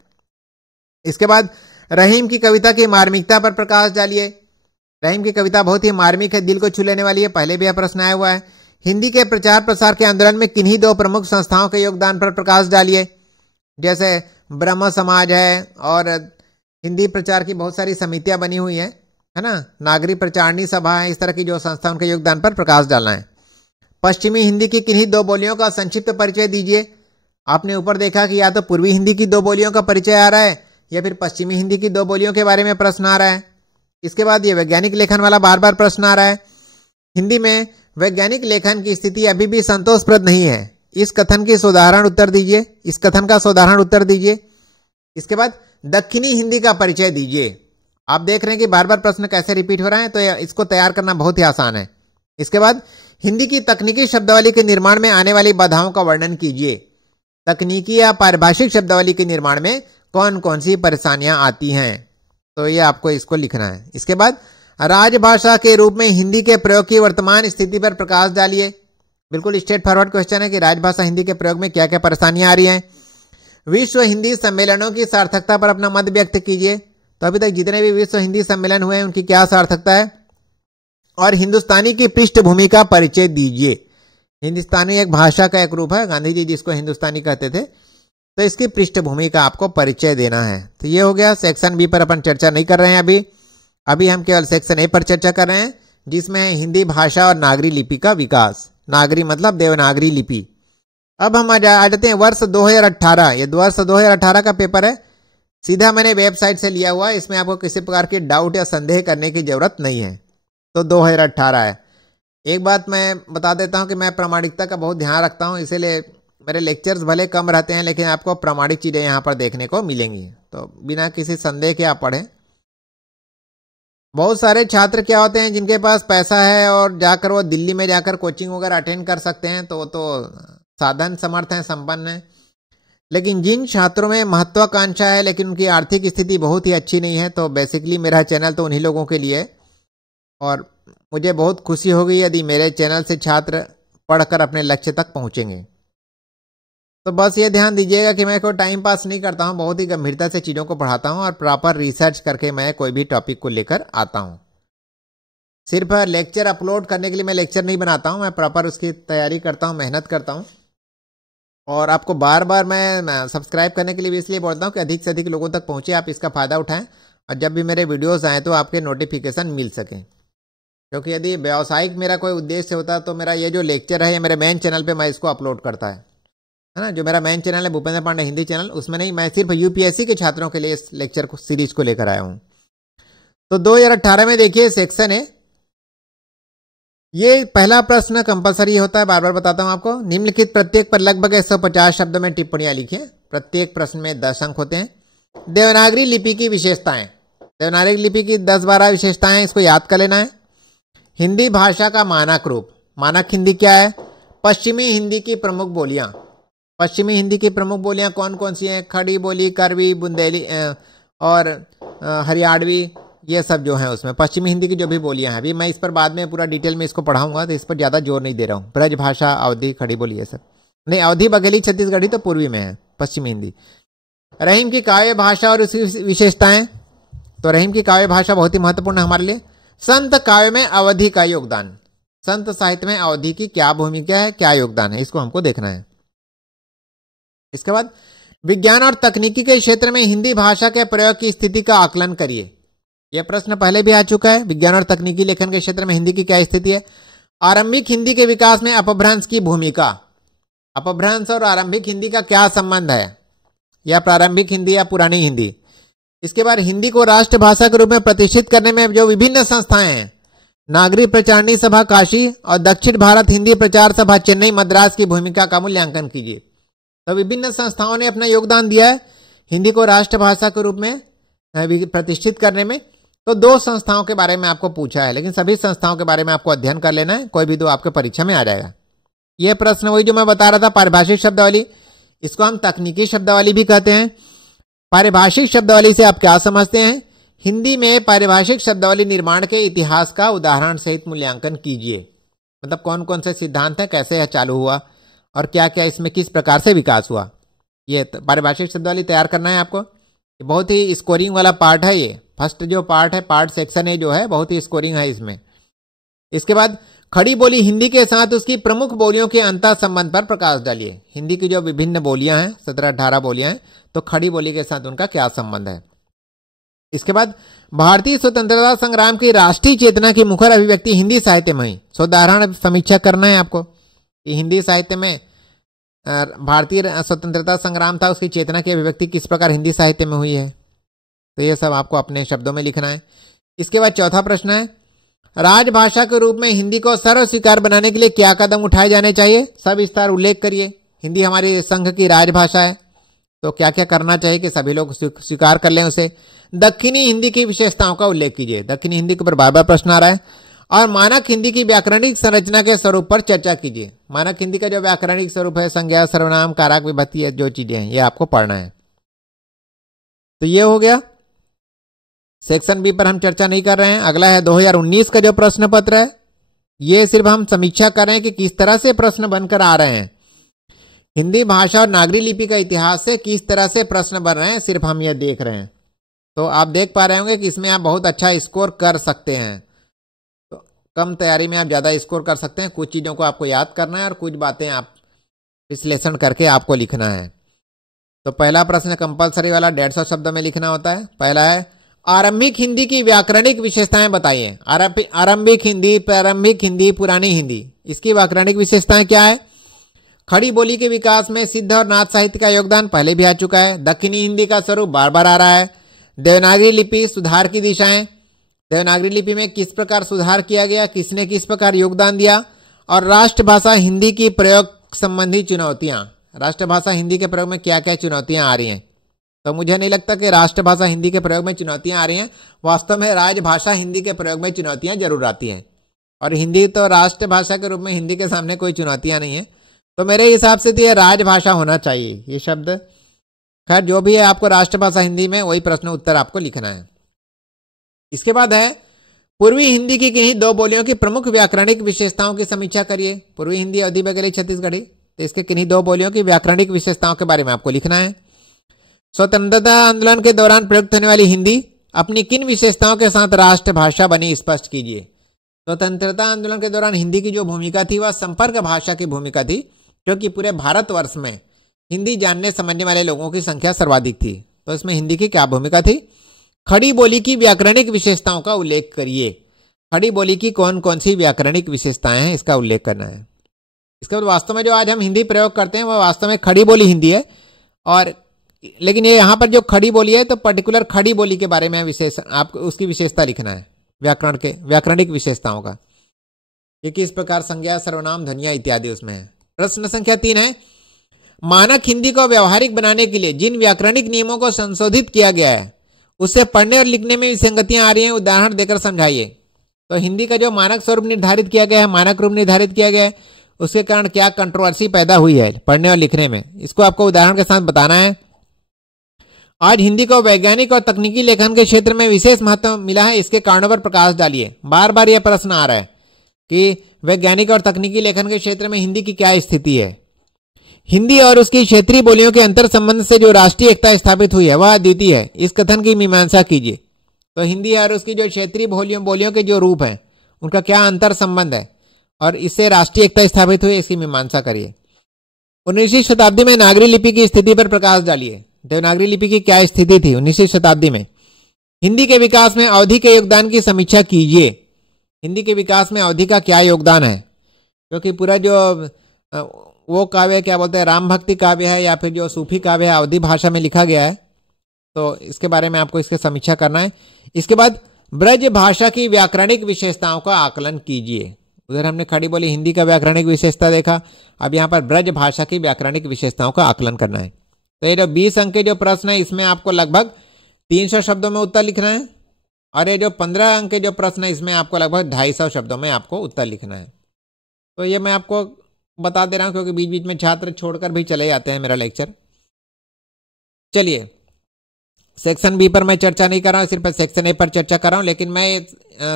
इसके बाद रहीम की कविता की मार्मिकता पर प्रकाश डालिए। रहीम की कविता बहुत ही मार्मिक है, दिल को छू लेने वाली है। पहले भी यह प्रश्न आया हुआ है। हिंदी के प्रचार प्रसार के आंदोलन में किन्हीं 2 प्रमुख संस्थाओं के योगदान पर प्रकाश डालिए। जैसे ब्रह्म समाज है, और हिंदी प्रचार की बहुत सारी समितियां बनी हुई है ना, नागरिक प्रचारणी सभा है, इस तरह की जो संस्था, उनके योगदान पर प्रकाश डालना है। पश्चिमी हिंदी की किन्हीं 2 बोलियों का संक्षिप्त परिचय दीजिए। आपने ऊपर देखा कि या तो पूर्वी हिंदी की 2 बोलियों का परिचय आ रहा है, या फिर पश्चिमी हिंदी की 2 बोलियों के बारे में प्रश्न आ रहा है। इसके बाद ये वैज्ञानिक लेखन वाला बार बार प्रश्न आ रहा है। हिंदी में वैज्ञानिक लेखन की स्थिति अभी भी संतोषप्रद नहीं है, इस कथन की साधारण उत्तर दीजिए। इस कथन का साधारण उत्तर दीजिए। इसके बाद दक्षिणी हिंदी का परिचय दीजिए। आप देख रहे हैं कि बार बार प्रश्न कैसे रिपीट हो रहा है, तो इसको तैयार करना बहुत ही आसान है। इसके बाद हिंदी की तकनीकी शब्दावली के निर्माण में आने वाली बाधाओं का वर्णन कीजिए। तकनीकी या पारिभाषिक शब्दावली के निर्माण में कौन कौन सी परेशानियां आती हैं, तो ये आपको इसको लिखना है। इसके बाद राजभाषा के रूप में हिंदी के प्रयोग की वर्तमान स्थिति पर प्रकाश डालिए। बिल्कुल स्ट्रेट फॉरवर्ड क्वेश्चन है कि राजभाषा हिंदी के प्रयोग में क्या क्या परेशानियां आ रही हैं। विश्व हिंदी सम्मेलनों की सार्थकता पर अपना मत व्यक्त कीजिए। तो अभी तक जितने भी विश्व हिंदी सम्मेलन हुए हैं उनकी क्या सार्थकता है, और हिंदुस्तानी की पृष्ठभूमि का परिचय दीजिए। हिंदुस्तानी एक भाषा का एक रूप है, गांधी जी जिसको हिंदुस्तानी कहते थे, तो इसकी पृष्ठभूमि का आपको परिचय देना है। तो ये हो गया। सेक्शन बी पर अपन चर्चा नहीं कर रहे हैं अभी। अभी हम केवल सेक्शन ए पर चर्चा कर रहे हैं, जिसमें है हिंदी भाषा और नागरी लिपि का विकास। नागरी मतलब देवनागरी लिपि। अब हम आ जाते हैं वर्ष 2018। ये वर्ष 2018 का पेपर है, सीधा मैंने वेबसाइट से लिया हुआ है। इसमें आपको किसी प्रकार की डाउट या संदेह करने की जरूरत नहीं है। तो 2018 है। एक बात मैं बता देता हूं कि मैं प्रामाणिकता का बहुत ध्यान रखता हूं, इसीलिए मेरे लेक्चर्स भले कम रहते हैं लेकिन आपको प्रामाणिक चीजें यहां पर देखने को मिलेंगी। तो बिना किसी संदेह के आप पढ़ें। बहुत सारे छात्र क्या होते हैं जिनके पास पैसा है और जाकर वो दिल्ली में जाकर कोचिंग वगैरह अटेंड कर सकते हैं, तो वो तो साधन समर्थ हैं, संपन्न है। लेकिन जिन छात्रों में महत्वाकांक्षा है लेकिन उनकी आर्थिक स्थिति बहुत ही अच्छी नहीं है, तो बेसिकली मेरा चैनल तो उन्हीं लोगों के लिए है। और मुझे बहुत खुशी होगी यदि मेरे चैनल से छात्र पढ़कर अपने लक्ष्य तक पहुंचेंगे। तो बस ये ध्यान दीजिएगा कि मैं कोई टाइम पास नहीं करता हूं, बहुत ही गंभीरता से चीज़ों को पढ़ाता हूं और प्रॉपर रिसर्च करके मैं कोई भी टॉपिक को लेकर आता हूं। सिर्फ लेक्चर अपलोड करने के लिए मैं लेक्चर नहीं बनाता हूं, मैं प्रॉपर उसकी तैयारी करता हूं, मेहनत करता हूं। और आपको बार बार मैं सब्सक्राइब करने के लिए भी इसलिए बोलता हूं कि अधिक से अधिक लोगों तक पहुंचे, आप इसका फायदा उठाएं और जब भी मेरे वीडियोस आए तो आपके नोटिफिकेशन मिल सकें। क्योंकि यदि व्यावसायिक मेरा कोई उद्देश्य होता तो मेरा ये जो लेक्चर है ये मेरे मेन चैनल पे मैं इसको अपलोड करता है ना। जो मेरा मेन चैनल है भूपेंद्र पांडे हिंदी चैनल, उसमें नहीं, मैं सिर्फ यूपीएससी के छात्रों के लिए इस लेक्चर को सीरीज को लेकर आया हूं। तो 2018 में देखिए सेक्शन है, ये पहला प्रश्न कंपलसरी होता है, बार बार बताता हूं आपको। निम्नलिखित प्रत्येक पर लगभग 150 शब्दों में टिप्पणियां लिखिए। प्रत्येक प्रश्न में 10 अंक होते हैं। देवनागरी लिपि की विशेषताएं, देवनागरी लिपि की 10-12 विशेषताएं, इसको याद कर लेना है। हिंदी भाषा का मानक रूप, मानक हिंदी क्या है? पश्चिमी हिंदी की प्रमुख बोलियां, पश्चिमी हिंदी की प्रमुख बोलियां कौन कौन सी हैं? खड़ी बोली, करवी, बुंदेली और हरियाणवी, ये सब जो है उसमें पश्चिमी हिंदी की जो भी बोलियां हैं। अभी मैं इस पर बाद में पूरा डिटेल में इसको पढ़ाऊंगा, तो इस पर ज्यादा जोर नहीं दे रहा हूं। ब्रज भाषा, अवधी, खड़ी बोली, ये सब नहीं। अवधी, बघेली, छत्तीसगढ़ी तो पूर्वी में है, पश्चिमी हिंदी। रहीम की काव्य भाषा और उसकी विशेषताएं, तो रहीम की काव्य भाषा बहुत ही महत्वपूर्ण है हमारे लिए। संत काव्य में अवधी का योगदान, संत साहित्य में अवधी की क्या भूमिका है, क्या योगदान है, इसको हमको देखना है। इसके बाद विज्ञान और तकनीकी के क्षेत्र में हिंदी भाषा के प्रयोग की स्थिति का आकलन करिए। यह प्रश्न पहले भी आ चुका है। विज्ञान और तकनीकी लेखन के क्षेत्र में हिंदी की क्या स्थिति है? आरंभिक हिंदी के विकास में अपभ्रंश की भूमिका, अपभ्रंश और आरंभिक हिंदी का क्या संबंध है, या प्रारंभिक हिंदी या पुरानी हिंदी। इसके बाद हिंदी को राष्ट्रभाषा के रूप में प्रतिष्ठित करने में जो विभिन्न संस्थाएं हैं, नागरी प्रचारणी सभा काशी और दक्षिण भारत हिंदी प्रचार सभा चेन्नई मद्रास की भूमिका का मूल्यांकन कीजिए। तो विभिन्न संस्थाओं ने अपना योगदान दिया है हिंदी को राष्ट्रभाषा के रूप में प्रतिष्ठित करने में। तो 2 संस्थाओं के बारे में आपको पूछा है, लेकिन सभी संस्थाओं के बारे में आपको अध्ययन कर लेना है, कोई भी 2 आपके परीक्षा में आ जाएगा। यह प्रश्न वही जो मैं बता रहा था, पारिभाषिक शब्दावली, इसको हम तकनीकी शब्दावली भी कहते हैं। पारिभाषिक शब्दावली से आप क्या समझते हैं? हिंदी में पारिभाषिक शब्दावली निर्माण के इतिहास का उदाहरण सहित मूल्यांकन कीजिए। मतलब कौन कौन से सिद्धांत है, कैसे यह चालू हुआ और क्या क्या इसमें किस प्रकार से विकास हुआ। ये पारिभाषिक शब्दावली तैयार करना है आपको। बहुत ही स्कोरिंग वाला पार्ट है ये। फर्स्ट जो पार्ट है, पार्ट सेक्शन ए जो है, बहुत ही स्कोरिंग है इसमें। इसके बाद खड़ी बोली हिंदी के साथ उसकी प्रमुख बोलियों के अंतर संबंध पर प्रकाश डालिए। हिंदी की जो विभिन्न बोलियां हैं, 17-18 बोलियां हैं, तो खड़ी बोली के साथ उनका क्या संबंध है। इसके बाद भारतीय स्वतंत्रता संग्राम की राष्ट्रीय चेतना की मुखर अभिव्यक्ति हिंदी साहित्य में हुई। उदाहरण समीक्षा करना है आपको कि हिंदी साहित्य में भारतीय स्वतंत्रता संग्राम था, उसकी चेतना की अभिव्यक्ति किस प्रकार हिंदी साहित्य में हुई है। तो ये सब आपको अपने शब्दों में लिखना है। इसके बाद चौथा प्रश्न है, राजभाषा के रूप में हिंदी को सर्व स्वीकार बनाने के लिए क्या कदम उठाए जाने चाहिए, सविस्तार उल्लेख करिए। हिंदी हमारी संघ की राजभाषा है, तो क्या क्या करना चाहिए कि सभी लोग स्वीकार कर लें उसे। दक्षिणी हिंदी की विशेषताओं का उल्लेख कीजिए। दक्षिणी हिंदी के ऊपर बार बार प्रश्न आ रहा है। और मानक हिंदी की व्याकरणिक संरचना के स्वरूप पर चर्चा कीजिए। मानक हिंदी का जो व्याकरणिक स्वरूप है, संज्ञा, सर्वनाम, कारक, विभक्ति, जो चीजें हैं, ये आपको पढ़ना है। तो ये हो गया। सेक्शन बी पर हम चर्चा नहीं कर रहे हैं। अगला है 2019 का जो प्रश्न पत्र है, ये सिर्फ हम समीक्षा कर रहे हैं कि किस तरह से प्रश्न बनकर आ रहे हैं। हिंदी भाषा और नागरी लिपि का इतिहास से किस तरह से प्रश्न बन रहे हैं, सिर्फ हम ये देख रहे हैं। तो आप देख पा रहे होंगे कि इसमें आप बहुत अच्छा स्कोर कर सकते हैं। तो कम तैयारी में आप ज्यादा स्कोर कर सकते हैं। कुछ चीजों को आपको याद करना है और कुछ बातें आप विश्लेषण करके आपको लिखना है। तो पहला प्रश्न कंपलसरी वाला 150 शब्दों में लिखना होता है। पहला है, आरंभिक हिंदी की व्याकरणिक विशेषताएं बताइए। आरंभिक हिंदी, प्रारंभिक हिंदी, पुरानी हिंदी, इसकी व्याकरणिक विशेषताएं क्या है? खड़ी बोली के विकास में सिद्ध और नाथ साहित्य का योगदान पहले भी आ चुका है। दक्षिणी हिंदी का स्वरूप बार बार आ रहा है। देवनागरी लिपि, सुधार की दिशाएं, देवनागरी लिपि में किस प्रकार सुधार किया गया, किसने किस प्रकार योगदान दिया, और राष्ट्रभाषा हिंदी की प्रयोग संबंधी चुनौतियां, राष्ट्रभाषा हिंदी के प्रयोग में क्या क्या चुनौतियां आ रही हैं। तो मुझे नहीं लगता कि राष्ट्रभाषा हिंदी के प्रयोग में चुनौतियां आ रही हैं। वास्तव में राजभाषा हिंदी के प्रयोग में चुनौतियां जरूर आती हैं, और हिंदी तो राष्ट्रभाषा के रूप में हिंदी के सामने कोई चुनौतियां नहीं है। तो मेरे हिसाब से तो यह राजभाषा होना चाहिए ये शब्द। खैर जो भी है, आपको राष्ट्रभाषा हिंदी में वही प्रश्न उत्तर आपको लिखना है। इसके बाद है पूर्वी हिंदी की किन्हीं दो बोलियों की प्रमुख व्याकरणिक विशेषताओं की समीक्षा करिए। पूर्वी हिंदी अवधी बघेली छत्तीसगढ़ी, तो इसके किन्हीं दो बोलियों की व्याकरणिक विशेषताओं के बारे में आपको लिखना है। स्वतंत्रता आंदोलन के दौरान प्रयुक्त होने वाली हिंदी अपनी किन विशेषताओं के साथ राष्ट्रभाषा बनी, स्पष्ट कीजिए। स्वतंत्रता आंदोलन के दौरान हिंदी की जो भूमिका थी वह संपर्क भाषा की भूमिका थी, क्योंकि पूरे भारतवर्ष में हिंदी जानने समझने वाले लोगों की संख्या सर्वाधिक थी। तो इसमें हिंदी की क्या भूमिका थी? खड़ी बोली की व्याकरणिक विशेषताओं का उल्लेख करिए। खड़ी बोली की कौन कौन सी व्याकरणिक विशेषताएं हैं, इसका उल्लेख करना है। इसके बाद वास्तव में जो आज हम हिंदी प्रयोग करते हैं वह वास्तव में खड़ी बोली हिंदी है, और लेकिन ये यहाँ पर जो खड़ी बोली है तो पर्टिकुलर खड़ी बोली के बारे में विशेष आपको उसकी विशेषता लिखना है, व्याकरण के व्याकरणिक विशेषताओं का, कि किस प्रकार संज्ञा, सर्वनाम, ध्वनिया इत्यादि उसमें है। प्रश्न संख्या 3 है, मानक हिंदी को व्यवहारिक बनाने के लिए जिन व्याकरणिक नियमों को संशोधित किया गया है उससे पढ़ने और लिखने में विसंगतियां आ रही हैं, उदाहरण देकर समझाइए। तो हिंदी का जो मानक स्वरूप निर्धारित किया गया है, मानक रूप निर्धारित किया गया है, उसके कारण क्या कंट्रोवर्सी पैदा हुई है पढ़ने और लिखने में, इसको आपको उदाहरण के साथ बताना है। आज हिंदी को वैज्ञानिक और तकनीकी लेखन के क्षेत्र में विशेष महत्व मिला है, इसके कारणों पर प्रकाश डालिए। बार बार यह प्रश्न आ रहा है कि वैज्ञानिक और तकनीकी लेखन के क्षेत्र में हिंदी की क्या स्थिति है। हिंदी और उसकी क्षेत्रीय बोलियों के अंतर संबंध से जो राष्ट्रीय एकता स्थापित हुई है वह अद्वितीय है, इस कथन की मीमांसा कीजिए। तो हिंदी और उसकी जो क्षेत्रीय बोलियों के जो रूप हैं उनका क्या अंतर संबंध है और इससे राष्ट्रीय एकता स्थापित हुई, इसकी मीमांसा करिए। 19वीं शताब्दी में नागरी लिपि की स्थिति पर प्रकाश डालिए। देवनागरी लिपि की क्या स्थिति थी 19वीं शताब्दी में। हिंदी के विकास में अवधि के योगदान की समीक्षा कीजिए। हिंदी के विकास में अवधि का क्या योगदान है, क्योंकि पूरा जो वो काव्य क्या बोलते हैं, राम भक्ति काव्य है या फिर जो सूफी काव्य है अवधी भाषा में लिखा गया है, तो इसके बारे में आपको इसकी समीक्षा करना है। इसके बाद ब्रज भाषा की व्याकरणिक विशेषताओं का आकलन कीजिए। उधर हमने खड़ी बोली हिंदी का व्याकरणिक विशेषता देखा, अब यहाँ पर ब्रज भाषा की व्याकरणिक विशेषताओं का आकलन करना है। तो ये जो 20 अंक के जो प्रश्न है इसमें आपको लगभग 300 शब्दों में उत्तर लिखना है, और ये जो 15 अंक के जो प्रश्न है इसमें आपको लगभग 250 शब्दों में आपको उत्तर लिखना है। तो ये मैं आपको बता दे रहा हूं क्योंकि बीच बीच में छात्र छोड़कर भी चले जाते हैं मेरा लेक्चर। चलिए, सेक्शन बी पर मैं चर्चा नहीं कर रहा हूं, सिर्फ सेक्शन ए पर चर्चा कर रहा हूं, लेकिन मैं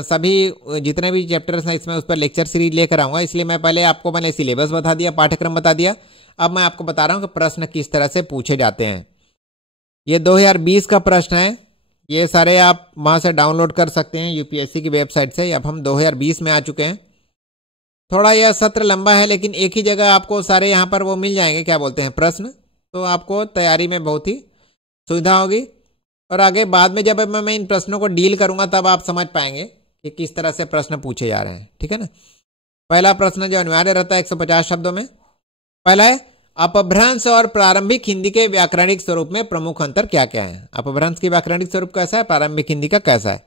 सभी जितने भी चैप्टर्स हैं इसमें उस पर लेक्चर सीरीज लेकर आऊंगा। इसलिए मैं पहले आपको मैंने सिलेबस बता दिया, पाठ्यक्रम बता दिया। अब मैं आपको बता रहा हूं कि प्रश्न किस तरह से पूछे जाते हैं। ये 2020 का प्रश्न है, ये सारे आप वहां से डाउनलोड कर सकते हैं यूपीएससी की वेबसाइट से। अब हम 2020 में आ चुके हैं। थोड़ा यह सत्र लंबा है, लेकिन एक ही जगह आपको सारे यहाँ पर वो मिल जाएंगे, क्या बोलते हैं, प्रश्न। तो आपको तैयारी में बहुत ही सुविधा होगी, और आगे बाद में जब मैं इन प्रश्नों को डील करूंगा तब आप समझ पाएंगे कि किस तरह से प्रश्न पूछे जा रहे हैं। ठीक है ना। पहला प्रश्न जो अनिवार्य रहता है 150 शब्दों में, पहला है अपभ्रंश और प्रारंभिक हिंदी के व्याकरणिक स्वरूप में प्रमुख अंतर क्या क्या है। अपभ्रंश की व्याकरणिक स्वरूप कैसा है, प्रारंभिक हिंदी का कैसा है।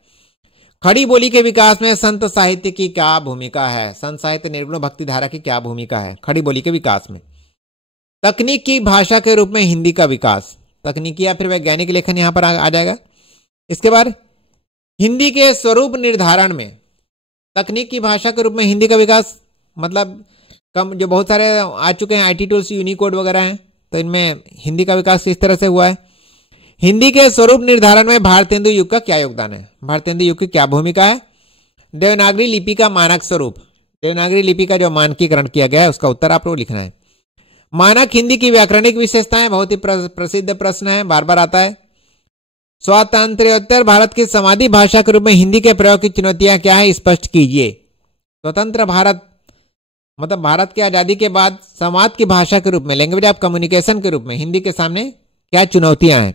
खड़ी बोली के विकास में संत साहित्य की क्या भूमिका है, संत साहित्य निर्गुण भक्ति धारा की क्या भूमिका है खड़ी बोली के विकास में। तकनीक की भाषा के रूप में हिंदी का विकास, तकनीकी या फिर वैज्ञानिक लेखन यहां पर आ जाएगा। इसके बाद हिंदी के स्वरूप निर्धारण में तकनीक की भाषा के रूप में हिंदी का विकास, मतलब कम जो बहुत सारे आ चुके हैं आईटी टूल्स, यूनिकोड वगैरह हैं, तो इनमें हिंदी का विकास किस तरह से हुआ है। हिंदी के स्वरूप निर्धारण में भारतेंदु युग का क्या योगदान है, भारतेंदु युग की क्या भूमिका है। देवनागरी लिपि का मानक स्वरूप, देवनागरी लिपि का जो मानकीकरण किया गया है उसका उत्तर आपको लिखना है। मानक हिंदी की व्याकरणिक विशेषताएं, बहुत ही प्रसिद्ध प्रश्न है, बार बार आता है। स्वातंत्र्योत्तर भारत की समाधि भाषा के रूप में हिंदी के प्रयोग की चुनौतियां क्या है, स्पष्ट कीजिए। स्वतंत्र भारत मतलब भारत की आजादी के बाद संवाद की भाषा के रूप में, लैंग्वेज ऑफ कम्युनिकेशन के रूप में हिंदी के सामने क्या चुनौतियां हैं।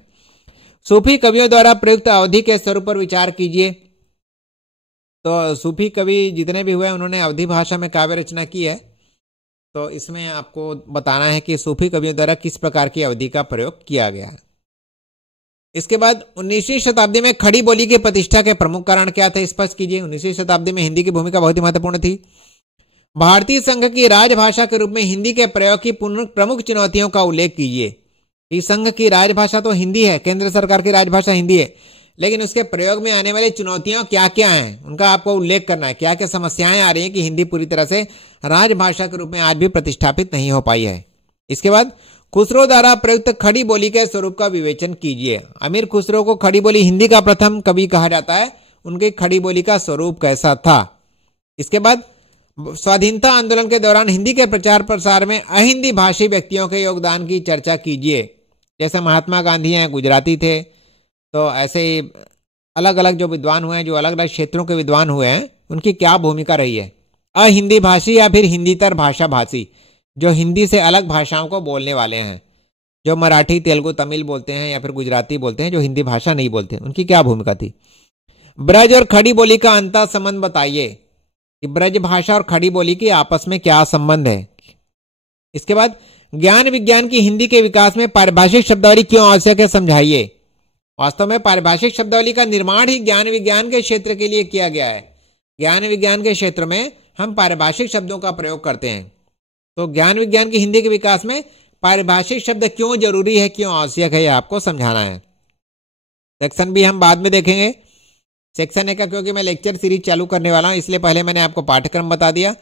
सूफी कवियों द्वारा प्रयुक्त अवधि के स्वरूप पर विचार कीजिए। तो सूफी कवि जितने भी हुए उन्होंने अवधी भाषा में काव्य रचना की है। तो इसमें आपको बताना है कि सूफी कवियों द्वारा किस प्रकार की अवधि का प्रयोग किया गया है। इसके बाद 19वीं शताब्दी में खड़ी बोली की प्रतिष्ठा के प्रमुख कारण क्या थे, स्पष्ट कीजिए। 19वीं शताब्दी में हिंदी की भूमिका बहुत ही महत्वपूर्ण थी। भारतीय संघ की राजभाषा के रूप में हिंदी के प्रयोग की प्रमुख चुनौतियों का उल्लेख कीजिए। इस संघ की राजभाषा तो हिंदी है, केंद्र सरकार की राजभाषा हिंदी है, लेकिन उसके प्रयोग में आने वाली चुनौतियां क्या क्या हैं उनका आपको उल्लेख करना है। क्या क्या समस्याएं आ रही हैं कि हिंदी पूरी तरह से राजभाषा के रूप में आज भी प्रतिष्ठापित नहीं हो पाई है। इसके बाद खुसरो द्वारा प्रयुक्त खड़ी बोली के स्वरूप का विवेचन कीजिए। अमीर खुसरो को खड़ी बोली हिंदी का प्रथम कवि कहा जाता है, उनकी खड़ी बोली का स्वरूप कैसा था। इसके बाद स्वाधीनता आंदोलन के दौरान हिंदी के प्रचार प्रसार में अहिंदी भाषी व्यक्तियों के योगदान की चर्चा कीजिए। जैसे महात्मा गांधी हैं, गुजराती थे, तो ऐसे ही अलग अलग जो विद्वान हुए हैं, जो अलग अलग क्षेत्रों के विद्वान हुए हैं, उनकी क्या भूमिका रही है। अहिंदी भाषी या फिर हिंदीतर भाषा भाषी, जो हिंदी से अलग भाषाओं को बोलने वाले हैं, जो मराठी, तेलुगु, तमिल बोलते हैं या फिर गुजराती बोलते हैं, जो हिंदी भाषा नहीं बोलते, उनकी क्या भूमिका थी। ब्रज और खड़ी बोली का अंतर संबंध बताइए कि ब्रज भाषा और खड़ी बोली की आपस में क्या संबंध है। इसके बाद ज्ञान विज्ञान की हिंदी के विकास में पारिभाषिक शब्दावली क्यों आवश्यक है, समझाइए। वास्तव में पारिभाषिक शब्दावली का निर्माण ही ज्ञान विज्ञान के क्षेत्र के लिए किया गया है। ज्ञान विज्ञान के क्षेत्र में हम पारिभाषिक शब्दों का प्रयोग करते हैं। तो ज्ञान विज्ञान की हिंदी के विकास में पारिभाषिक शब्द क्यों जरूरी है, क्यों आवश्यक है, यह आपको समझाना है। सेक्शन बी हम बाद में देखेंगे। सेक्शन ए का क्योंकि मैं लेक्चर सीरीज चालू करने वाला हूं, इसलिए पहले मैंने आपको पाठ्यक्रम बता दिया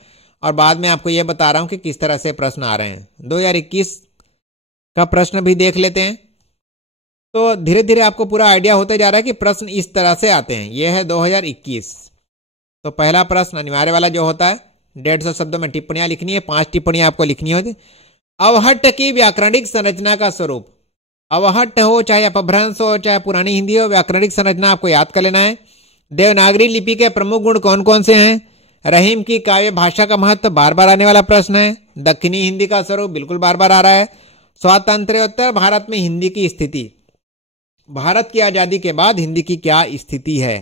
और बाद में आपको यह बता रहा हूं कि किस तरह से प्रश्न आ रहे हैं। 2021 का प्रश्न भी देख लेते हैं। तो धीरे धीरे आपको पूरा आइडिया होते जा रहा है कि प्रश्न इस तरह से आते हैं। यह है 2021। तो पहला प्रश्न अनिवार्य वाला जो होता है, 150 शब्दों में टिप्पणियां लिखनी है, 5 टिप्पणियां आपको लिखनी होती। अवहट्ट की व्याकरणिक संरचना का स्वरूप। अवहट्ट हो चाहे अपभ्रंश हो चाहे पुरानी हिंदी हो, व्याकरणिक संरचना आपको याद कर लेना है। देवनागरी लिपि के प्रमुख गुण कौन कौन से हैं। रहीम की काव्य भाषा का महत्व, बार बार आने वाला प्रश्न है। दक्षिणी हिंदी का स्वरूप बिल्कुल बार बार आ रहा है। स्वातंत्र्योत्तर भारत में हिंदी की स्थिति, भारत की आजादी के बाद हिंदी की क्या स्थिति है।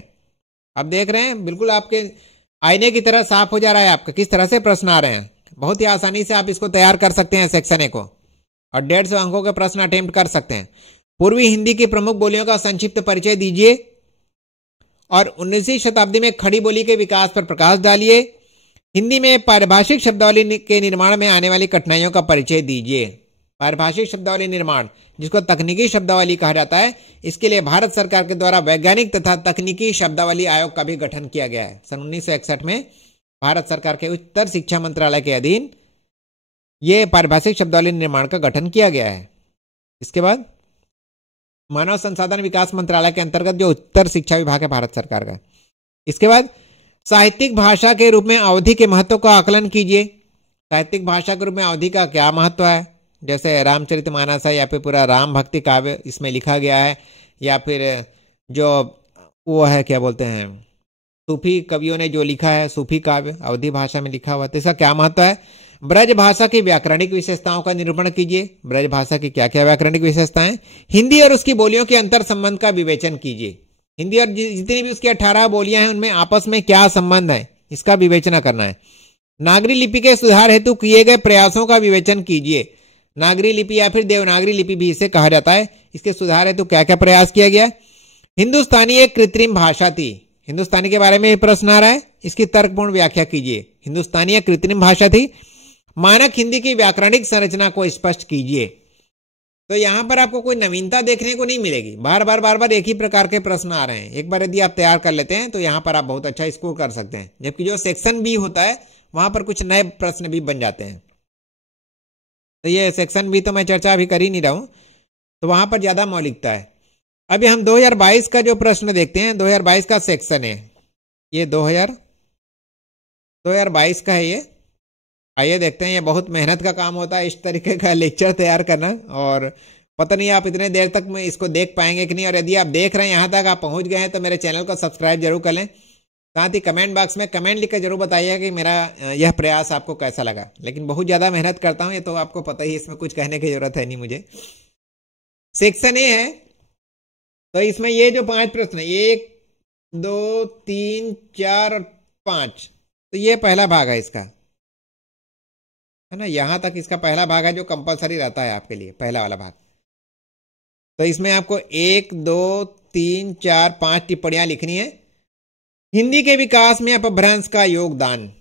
अब देख रहे हैं, बिल्कुल आपके आईने की तरह साफ हो जा रहा है आपका किस तरह से प्रश्न आ रहे हैं। बहुत ही आसानी से आप इसको तैयार कर सकते हैं सेक्शन ए को, और 150 अंकों के प्रश्न अटेम्प्ट कर सकते हैं। पूर्वी हिंदी की प्रमुख बोलियों का संक्षिप्त परिचय दीजिए और 19वीं शताब्दी में खड़ी बोली के विकास पर प्रकाश डालिए। हिंदी में पारिभाषिक शब्दावली के निर्माण में आने वाली कठिनाइयों का परिचय दीजिए। पारिभाषिक शब्दावली निर्माण, जिसको तकनीकी शब्दावली कहा जाता है, इसके लिए भारत सरकार के द्वारा वैज्ञानिक तथा तकनीकी शब्दावली आयोग का भी गठन किया गया है। सन 1961 में भारत सरकार के उच्चतर शिक्षा मंत्रालय के अधीन ये पारिभाषिक शब्दावली निर्माण का गठन किया गया है। इसके बाद मानव संसाधन विकास मंत्रालय के अंतर्गत जो उच्चतर शिक्षा विभाग है भारत सरकार का। इसके बाद साहित्यिक भाषा के रूप में अवधि के महत्व का आकलन कीजिए। साहित्यिक भाषा के रूप में अवधि का क्या महत्व है, जैसे रामचरितमानस है या फिर पूरा राम भक्ति काव्य इसमें लिखा गया है, या फिर जो वो है क्या बोलते हैं सूफी कवियों ने जो लिखा है सूफी काव्य अवधि भाषा में लिखा हुआ, तो इसका क्या महत्व है। ब्रज भाषा की व्याकरणिक विशेषताओं का निरूपण कीजिए। ब्रज भाषा की क्या क्या व्याकरणिक विशेषताएं। हिंदी और उसकी बोलियों के अंतर संबंध का विवेचन कीजिए। हिंदी और जितनी भी उसकी 18 बोलियां हैं उनमें आपस में क्या संबंध है, इसका विवेचना करना है। नागरी लिपि के सुधार हेतु किए गए प्रयासों का विवेचन कीजिए। नागरी लिपि या फिर देवनागरी लिपि भी इसे कहा जाता है, इसके सुधार हेतु क्या क्या प्रयास किया गया। हिंदुस्तानी एक कृत्रिम भाषा थी। हिंदुस्तानी के बारे में प्रश्न आ रहा है, इसकी तर्कपूर्ण व्याख्या कीजिए। हिंदुस्तानी एक कृत्रिम भाषा थी। मानक हिंदी की व्याकरणिक संरचना को स्पष्ट कीजिए। तो यहां पर आपको कोई नवीनता देखने को नहीं मिलेगी, बार बार एक ही प्रकार के प्रश्न आ रहे हैं। एक बार यदि आप तैयार कर लेते हैं तो यहां पर आप बहुत अच्छा स्कोर कर सकते हैं, जबकि जो सेक्शन बी होता है वहां पर कुछ नए प्रश्न भी बन जाते हैं। तो ये सेक्शन बी तो मैं चर्चा अभी कर ही नहीं रहा हूं, तो वहां पर ज्यादा मौलिकता है। अभी हम 2022 का जो प्रश्न देखते हैं, 2022 का सेक्शन है ये, 2022 का है ये। आइए देखते हैं। ये बहुत मेहनत का काम होता है इस तरीके का लेक्चर तैयार करना, और पता नहीं आप इतने देर तक में इसको देख पाएंगे कि नहीं। और यदि आप देख रहे हैं यहाँ तक, आप पहुंच गए हैं, तो मेरे चैनल को सब्सक्राइब जरूर कर लें। साथ ही कमेंट बॉक्स में कमेंट लिखकर जरूर बताइए कि मेरा यह प्रयास आपको कैसा लगा। लेकिन बहुत ज़्यादा मेहनत करता हूँ, ये तो आपको पता ही, इसमें कुछ कहने की जरूरत है नहीं मुझे। सेक्शन ए है, तो इसमें ये जो 5 प्रश्न है, 1 2 3 4 और 5, तो ये पहला भाग है इसका, है ना। यहां तक इसका पहला भाग है जो कंपलसरी रहता है आपके लिए, पहला वाला भाग। तो इसमें आपको 1 2 3 4 5 टिप्पणियां लिखनी है। हिंदी के विकास में अपभ्रंश का योगदान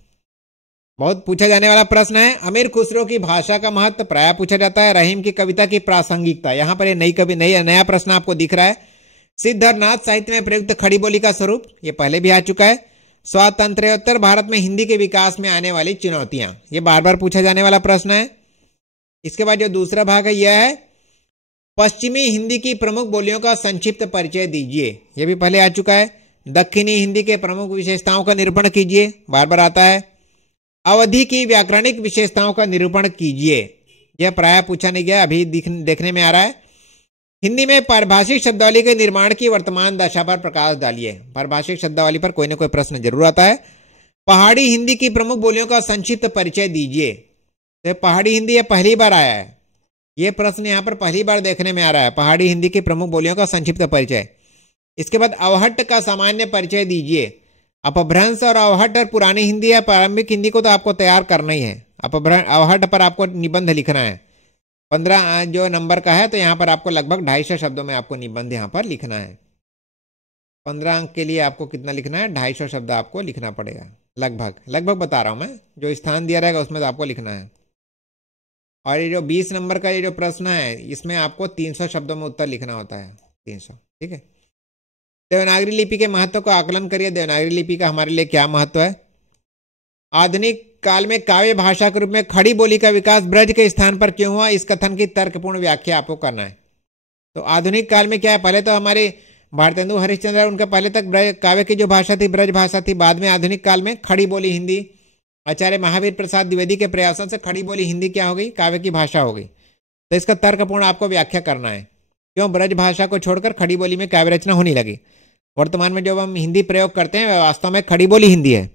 बहुत पूछा जाने वाला प्रश्न है। अमीर खुसरो की भाषा का महत्व प्रायः पूछा जाता है। रहीम की कविता की प्रासंगिकता, यहां पर ये नया प्रश्न आपको दिख रहा है। सिद्धनाथ साहित्य में प्रयुक्त खड़ी बोली का स्वरूप, ये पहले भी आ चुका है। स्वातंत्र्योत्तर भारत में हिंदी के विकास में आने वाली चुनौतियां, ये बार बार पूछा जाने वाला प्रश्न है। इसके बाद जो दूसरा भाग है यह है पश्चिमी हिंदी की प्रमुख बोलियों का संक्षिप्त परिचय दीजिए, यह भी पहले आ चुका है। दक्षिणी हिंदी के प्रमुख विशेषताओं का निरूपण कीजिए, बार बार आता है। अवधि की व्याकरणिक विशेषताओं का निरूपण कीजिए, यह प्रायः पूछा नहीं गया, अभी देखने में आ रहा है। हिंदी में पारिभाषिक शब्दावली के निर्माण की वर्तमान दशा पर प्रकाश डालिए, पारिभाषिक शब्दावली पर कोई ना कोई प्रश्न जरूर आता है। पहाड़ी हिंदी की प्रमुख बोलियों का संक्षिप्त परिचय दीजिए, तो पहाड़ी हिंदी यह पहली बार आया है, यह प्रश्न यहां पर पहली बार देखने में आ रहा है, पहाड़ी हिंदी की प्रमुख बोलियों का संक्षिप्त परिचय। इसके बाद अवहट्ट का सामान्य परिचय दीजिए। अपभ्रंश और अवहट्ट और पुरानी हिंदी या प्रारंभिक हिंदी को तो आपको तैयार करना ही है। अवहट्ट पर आपको निबंध लिखना है, 15 जो नंबर का है, तो यहाँ पर आपको लगभग 250 शब्दों में आपको निबंध यहाँ पर लिखना है। 15 अंक के लिए आपको कितना लिखना है, 250 शब्द आपको लिखना पड़ेगा, लगभग बता रहा हूं मैं, जो स्थान दिया रहेगा उसमें तो आपको लिखना है। और ये जो 20 नंबर का ये जो प्रश्न है, इसमें आपको 300 शब्दों में उत्तर लिखना होता है, 300, ठीक है। देवनागरी लिपि के महत्व का आकलन करिए। देवनागरी लिपि का हमारे लिए क्या महत्व है। आधुनिक काल में काव्य भाषा के रूप में खड़ी बोली का विकास ब्रज के स्थान पर क्यों हुआ, इस कथन की तर्कपूर्ण व्याख्या आपको करना है। तो आधुनिक काल में क्या है, पहले तो हमारे भारतेंदु हरिश्चंद्र, उनके पहले तक काव्य की जो भाषा थी ब्रज भाषा थी। बाद में आधुनिक काल में खड़ी बोली हिंदी, आचार्य महावीर प्रसाद द्विवेदी के प्रयासों से खड़ी बोली हिंदी क्या हो गई, काव्य की भाषा हो गई। तो इसका तर्कपूर्ण आपको व्याख्या करना है, क्यों ब्रज भाषा को छोड़कर खड़ी बोली में काव्य रचना होने लगी। वर्तमान में जब हम हिंदी प्रयोग करते हैं वास्तव में खड़ी बोली हिंदी है।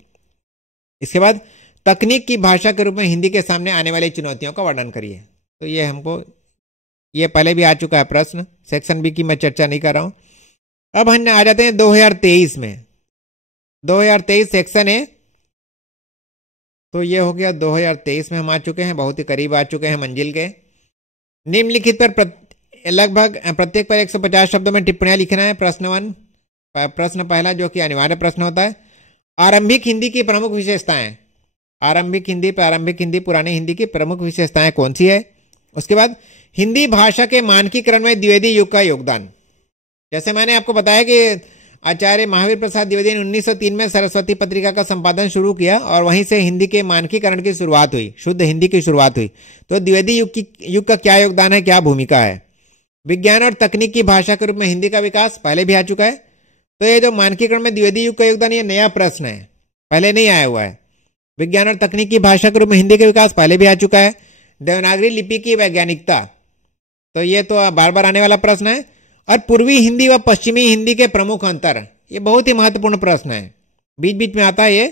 इसके बाद तकनीक की भाषा के रूप में हिंदी के सामने आने वाली चुनौतियों का वर्णन करिए। तो ये हमको, ये पहले भी आ चुका है प्रश्न, सेक्शन बी की मैं चर्चा नहीं कर रहा हूं। अब हम आ जाते हैं 2023 में। 2023 सेक्शन है, तो ये हो गया 2023 में हम आ चुके हैं, बहुत ही करीब आ चुके हैं मंजिल के। निम्नलिखित पर लगभग प्रत्येक पर 150 शब्दों में टिप्पणियां लिखना है। प्रश्न पहला जो कि अनिवार्य प्रश्न होता है, आरंभिक हिंदी की प्रमुख विशेषताएं। आरंभिक हिंदी, प्रारंभिक हिंदी, पुरानी हिंदी की प्रमुख विशेषताएं कौन सी है। उसके बाद हिंदी भाषा के मानकीकरण में द्विवेदी युग का योगदान। जैसे मैंने आपको बताया कि आचार्य महावीर प्रसाद द्विवेदी ने 1903 में सरस्वती पत्रिका का संपादन शुरू किया और वहीं से हिंदी के मानकीकरण की शुरुआत हुई, शुद्ध हिंदी की शुरुआत हुई। तो द्विवेदी युग का क्या योगदान है, क्या भूमिका है। विज्ञान और तकनीक की भाषा के रूप में हिंदी का विकास पहले भी आ चुका है। तो ये जो मानकीकरण में द्विवेदी युग का योगदान, ये नया प्रश्न है, पहले नहीं आया हुआ है। विज्ञान और तकनीक की भाषा के रूप में हिंदी का विकास पहले भी आ चुका है। देवनागरी लिपि की वैज्ञानिकता, तो ये तो बार बार आने वाला प्रश्न है। और पूर्वी हिंदी व पश्चिमी हिंदी के प्रमुख अंतर, ये बहुत ही महत्वपूर्ण प्रश्न है, बीच बीच में आता है ये।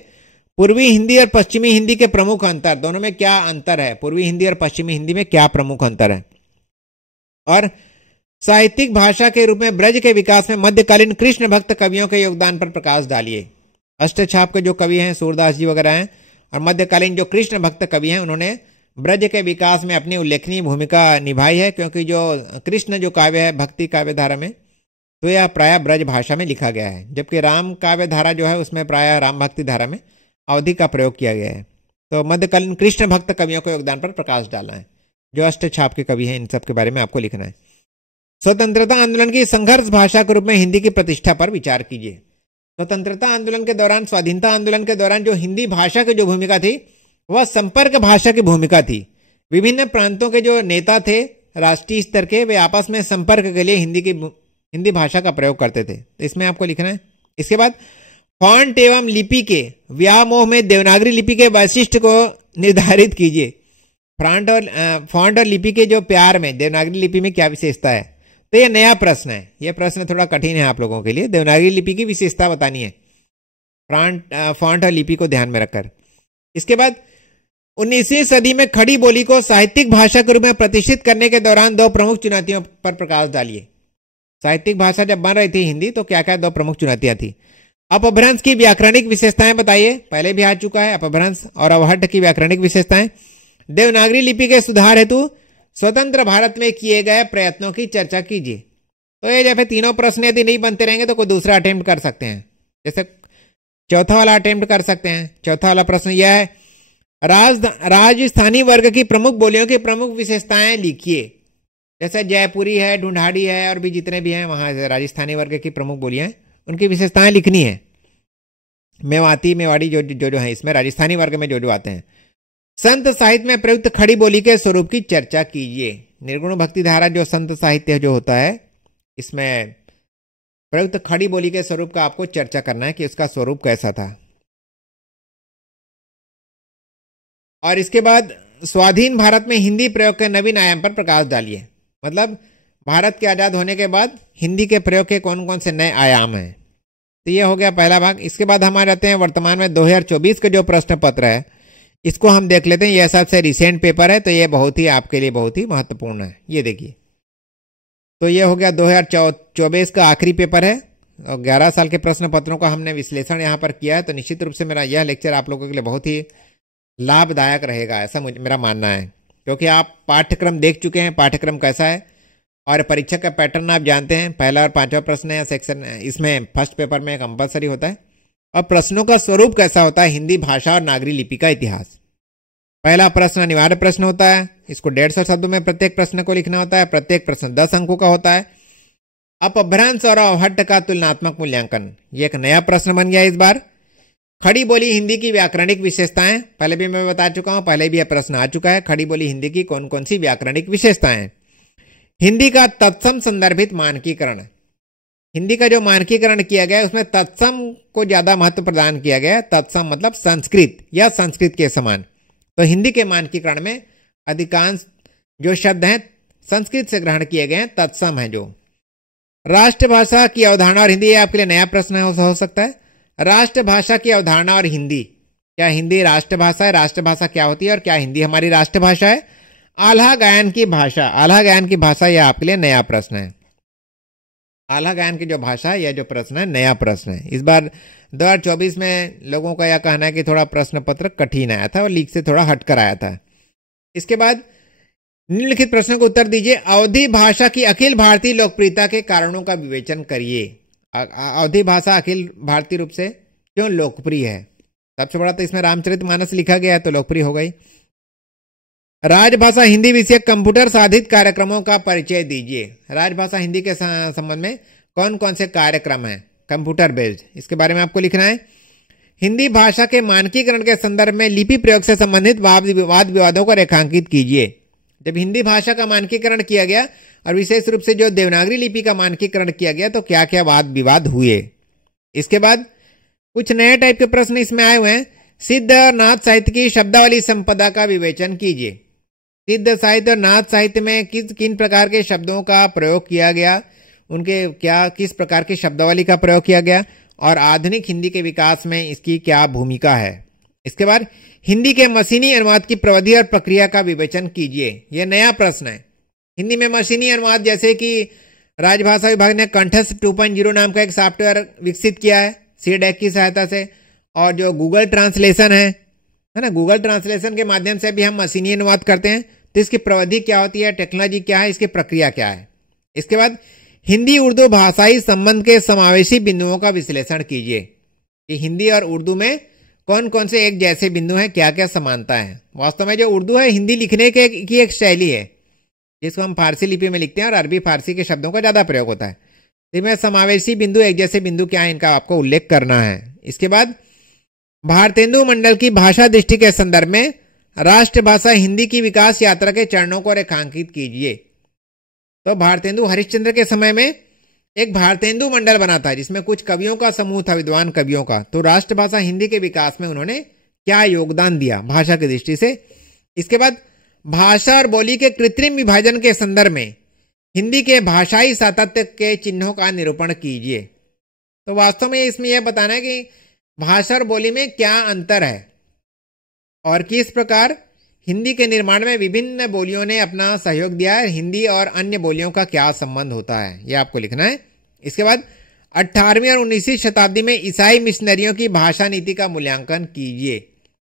पूर्वी हिंदी और पश्चिमी हिंदी के प्रमुख अंतर, दोनों में क्या अंतर है, पूर्वी हिंदी और पश्चिमी हिंदी में क्या प्रमुख अंतर है। और साहित्यिक भाषा के रूप में ब्रज के विकास में मध्यकालीन कृष्ण भक्त कवियों के योगदान पर प्रकाश डालिए। अष्टछाप के जो कवि हैं, सूरदास जी वगैरह हैं, और मध्यकालीन जो कृष्ण भक्त कवि हैं, उन्होंने ब्रज के विकास में अपनी उल्लेखनीय भूमिका निभाई है। क्योंकि जो कृष्ण जो काव्य है भक्ति काव्य धारा में, तो यह प्रायः ब्रज भाषा में लिखा गया है, जबकि राम काव्य धारा जो है उसमें प्रायः राम भक्ति धारा में अवधि का प्रयोग किया गया है। तो मध्यकालीन कृष्ण भक्त कवियों के योगदान पर प्रकाश डालना है। जो अष्टछाप के कवि हैं, इन सब के बारे में आपको लिखना है। स्वतंत्रता आंदोलन की संघर्ष भाषा के रूप में हिंदी की प्रतिष्ठा पर विचार कीजिए। स्वतंत्रता आंदोलन के दौरान, स्वाधीनता आंदोलन के दौरान जो हिंदी भाषा की जो भूमिका थी, वह संपर्क भाषा की भूमिका थी। विभिन्न प्रांतों के जो नेता थे राष्ट्रीय स्तर के, वे आपस में संपर्क के लिए हिंदी भाषा का प्रयोग करते थे। तो इसमें आपको लिखना है। इसके बाद फॉन्ट एवं लिपि के व्यामोह में देवनागरी लिपि के वैशिष्ट्य को निर्धारित कीजिए। फॉन्ट और लिपि के जो प्यार में देवनागरी लिपि में क्या विशेषता है। तो ये नया प्रश्न है, यह प्रश्न थोड़ा कठिन है आप लोगों के लिए। देवनागरी लिपि की विशेषता बतानी है, फॉन्ट और लिपि को ध्यान में रखकर। इसके बाद 19वीं सदी में खड़ी बोली को साहित्यिक भाषा के रूप में प्रतिष्ठित करने के दौरान दो प्रमुख चुनौतियों पर प्रकाश डालिए। साहित्यिक भाषा जब बन रही थी हिंदी तो क्या क्या दो प्रमुख चुनौतियां थी। अपभ्रंश की व्याकरणिक विशेषताएं बताइए, पहले भी आ चुका है अपभ्रंश और अवहट्ट की व्याकरणिक विशेषताएं। देवनागरी लिपि के सुधार हेतु स्वतंत्र भारत में किए गए प्रयत्नों की चर्चा कीजिए। तो ये जैसे तीनों प्रश्न यदि नहीं बनते रहेंगे तो कोई दूसरा अटेम्प्ट कर सकते हैं, जैसे चौथा वाला अटेम्प्ट कर सकते हैं। चौथा वाला प्रश्न यह है, राजस्थानी वर्ग की प्रमुख बोलियों की प्रमुख विशेषताएं लिखिए। जैसे जयपुरी है, ढूंढाड़ी है और भी जितने भी हैं वहां राजस्थानी वर्ग की प्रमुख बोलियां उनकी विशेषताएं लिखनी है। मेवाती मेवाड़ी जो जो जो है इसमें राजस्थानी वर्ग में जो जो आते हैं। संत साहित्य में प्रयुक्त खड़ी बोली के स्वरूप की चर्चा कीजिए। निर्गुण भक्ति धारा जो संत साहित्य जो होता है इसमें प्रयुक्त खड़ी बोली के स्वरूप का आपको चर्चा करना है कि उसका स्वरूप कैसा था। और इसके बाद स्वाधीन भारत में हिंदी प्रयोग के नवीन आयाम पर प्रकाश डालिए। मतलब भारत के आजाद होने के बाद हिंदी के प्रयोग के कौन कौन से नए आयाम हैं। तो ये हो गया पहला भाग। इसके बाद हम आ जाते हैं वर्तमान में 2024 का जो प्रश्न पत्र है इसको हम देख लेते हैं। यह सबसे रिसेंट पेपर है तो ये बहुत ही आपके लिए बहुत ही महत्वपूर्ण है। ये देखिए, तो ये हो गया 2024 का आखिरी पेपर है और 11 साल के प्रश्न पत्रों का हमने विश्लेषण यहाँ पर किया है। तो निश्चित रूप से मेरा यह लेक्चर आप लोगों के लिए बहुत ही लाभदायक रहेगा, ऐसा मेरा मानना है, क्योंकि आप पाठ्यक्रम देख चुके हैं पाठ्यक्रम कैसा है और परीक्षा का पैटर्न आप जानते हैं। पहला और पांचवा प्रश्न है सेक्शन, इसमें फर्स्ट पेपर में कंपलसरी होता है। और प्रश्नों का स्वरूप कैसा होता है, हिंदी भाषा और नागरी लिपि का इतिहास। पहला प्रश्न अनिवार्य प्रश्न होता है, इसको 150 शब्दों में प्रत्येक प्रश्न को लिखना होता है। प्रत्येक प्रश्न 10 अंकों का होता है। अपभ्रंश और अवहट्ट का तुलनात्मक मूल्यांकन, ये एक नया प्रश्न बन गया इस बार। खड़ी बोली हिंदी की व्याकरणिक विशेषताएं, पहले भी मैं बता चुका हूं, पहले भी यह प्रश्न आ चुका है। खड़ी बोली हिंदी की कौन कौन सी व्याकरणिक विशेषताएं। हिंदी का तत्सम संदर्भित मानकीकरण, हिंदी का जो मानकीकरण किया गया है उसमें तत्सम को ज्यादा महत्व प्रदान किया गया है। तत्सम मतलब संस्कृत या संस्कृत के समान। तो हिंदी के मानकीकरण में अधिकांश जो शब्द हैं संस्कृत से ग्रहण किए गए हैं, तत्सम है जो। राष्ट्रभाषा की अवधारणा और हिंदी, ये आपके लिए नया प्रश्न हो सकता है। राष्ट्रभाषा की अवधारणा और हिंदी, क्या हिंदी राष्ट्रभाषा है, राष्ट्रभाषा क्या होती है और क्या हिंदी हमारी राष्ट्रभाषा है। आल्हा गायन की भाषा, आल्हा गायन की भाषा यह आपके लिए नया प्रश्न है। आल्हा गायन की जो भाषा है यह जो प्रश्न है नया प्रश्न है। इस बार 2024 में लोगों का यह कहना है कि थोड़ा प्रश्न पत्र कठिन आया था और लीक से थोड़ा हटकर आया था। इसके बाद निम्नलिखित प्रश्नों को उत्तर दीजिए। अवधी भाषा की अखिल भारतीय लोकप्रियता के कारणों का विवेचन करिए। अवधी भाषा अखिल भारतीय रूप से क्यों लोकप्रिय है। सबसे बड़ा तो इसमें रामचरितमानस लिखा गया है तो लोकप्रिय हो गई। राजभाषा हिंदी विषयक कंप्यूटर साधित कार्यक्रमों का परिचय दीजिए। राजभाषा हिंदी के संबंध में कौन कौन से कार्यक्रम हैं कंप्यूटर बेस्ड, इसके बारे में आपको लिखना है। हिंदी भाषा के मानकीकरण के संदर्भ में लिपि प्रयोग से संबंधित वाद विवादों को रेखांकित कीजिए। जब हिंदी भाषा का मानकीकरण किया गया और विशेष रूप से जो देवनागरी लिपि का मानकीकरण किया गया तो क्या क्या वाद विवाद हुए। इसके बाद कुछ नए टाइप के प्रश्न इसमें आए हुए हैं। सिद्ध और नाथ साहित्य की शब्दावली संपदा का विवेचन कीजिए। सिद्ध साहित्य और नाथ साहित्य में किन प्रकार के शब्दों का प्रयोग किया गया, उनके क्या किस प्रकार की शब्दावली का प्रयोग किया गया और आधुनिक हिंदी के विकास में इसकी क्या भूमिका है। इसके बाद हिंदी के मशीनी अनुवाद की प्रविधि और प्रक्रिया का विवेचन कीजिए। यह नया प्रश्न है। हिंदी में मशीनी अनुवाद, जैसे कि राजभाषा विभाग ने कंठस्थ 2.0 नाम का एक सॉफ्टवेयर विकसित किया है सीडेक की सहायता से, और जो गूगल ट्रांसलेशन है ना, गूगल ट्रांसलेशन के माध्यम से भी हम मशीनी अनुवाद करते हैं। तो इसकी प्रविधि क्या होती है, टेक्नोलॉजी क्या है, इसकी प्रक्रिया क्या है। इसके बाद हिंदी उर्दू भाषाई संबंध के समावेशी बिंदुओं का विश्लेषण कीजिए कि हिंदी और उर्दू में कौन कौन से एक जैसे बिंदु हैं, क्या क्या समानता है। वास्तव में जो उर्दू है हिंदी लिखने की एक शैली है जिसको हम फारसी लिपि में लिखते हैं और अरबी फारसी के शब्दों का ज्यादा प्रयोग होता है। इसमें समावेशी बिंदु एक जैसे बिंदु क्या है इनका आपको उल्लेख करना है। इसके बाद भारतेंदु मंडल की भाषा दृष्टि के संदर्भ में राष्ट्रभाषा हिंदी की विकास यात्रा के चरणों को रेखांकित कीजिए। तो भारतेंदु हरिश्चंद्र के समय में एक भारतेंदु मंडल बना था जिसमें कुछ कवियों का समूह था, विद्वान कवियों का। तो राष्ट्रभाषा हिंदी के विकास में उन्होंने क्या योगदान दिया भाषा की दृष्टि से। इसके बाद भाषा और बोली के कृत्रिम विभाजन के संदर्भ में हिंदी के भाषाई सातत्य के चिन्हों का निरूपण कीजिए। तो वास्तव में इसमें यह बताना है कि भाषा और बोली में क्या अंतर है और किस प्रकार हिंदी के निर्माण में विभिन्न बोलियों ने अपना सहयोग दिया है। हिंदी और अन्य बोलियों का क्या संबंध होता है, यह आपको लिखना है। इसके बाद 18वीं और 19वीं शताब्दी में ईसाई मिशनरियों की भाषा नीति का मूल्यांकन कीजिए।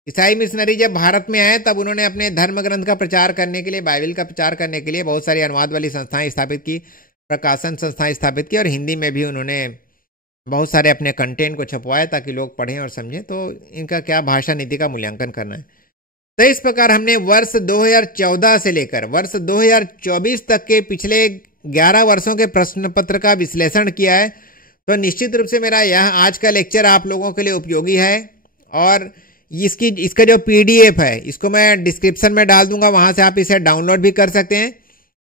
ईसाई मिशनरी जब भारत में आए तब उन्होंने अपने धर्म ग्रंथ का प्रचार करने के लिए, बाइबल का प्रचार करने के लिए बहुत सारी अनुवाद वाली संस्थाएं स्थापित की, प्रकाशन संस्थाएं स्थापित की, और हिंदी में भी उन्होंने बहुत सारे अपने कंटेंट को छपवाए ताकि लोग पढ़ें और समझें। तो इनका क्या भाषा नीति का मूल्यांकन करना है। तो इस प्रकार हमने वर्ष 2014 से लेकर वर्ष 2024 तक के पिछले 11 वर्षों के प्रश्न पत्र का विश्लेषण किया है। तो निश्चित रूप से मेरा यह आज का लेक्चर आप लोगों के लिए उपयोगी है, और इसका जो PDF है इसको मैं डिस्क्रिप्शन में डाल दूंगा, वहां से आप इसे डाउनलोड भी कर सकते हैं।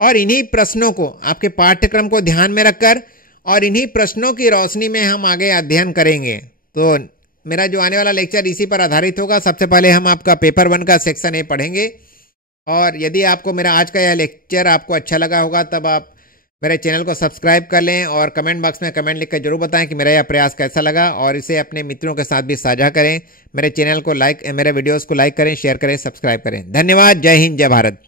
और इन्हीं प्रश्नों को, आपके पाठ्यक्रम को ध्यान में रखकर और इन्हीं प्रश्नों की रोशनी में हम आगे अध्ययन करेंगे। तो मेरा जो आने वाला लेक्चर इसी पर आधारित होगा। सबसे पहले हम आपका पेपर 1 का सेक्शन A पढ़ेंगे, और यदि आपको मेरा आज का यह लेक्चर आपको अच्छा लगा होगा तब आप मेरे चैनल को सब्सक्राइब कर लें और कमेंट बॉक्स में कमेंट लिखकर जरूर बताएं कि मेरा यह प्रयास कैसा लगा, और इसे अपने मित्रों के साथ भी साझा करें। मेरे चैनल को लाइक, मेरे वीडियोस को लाइक करें, शेयर करें, सब्सक्राइब करें। धन्यवाद। जय हिंद, जय भारत।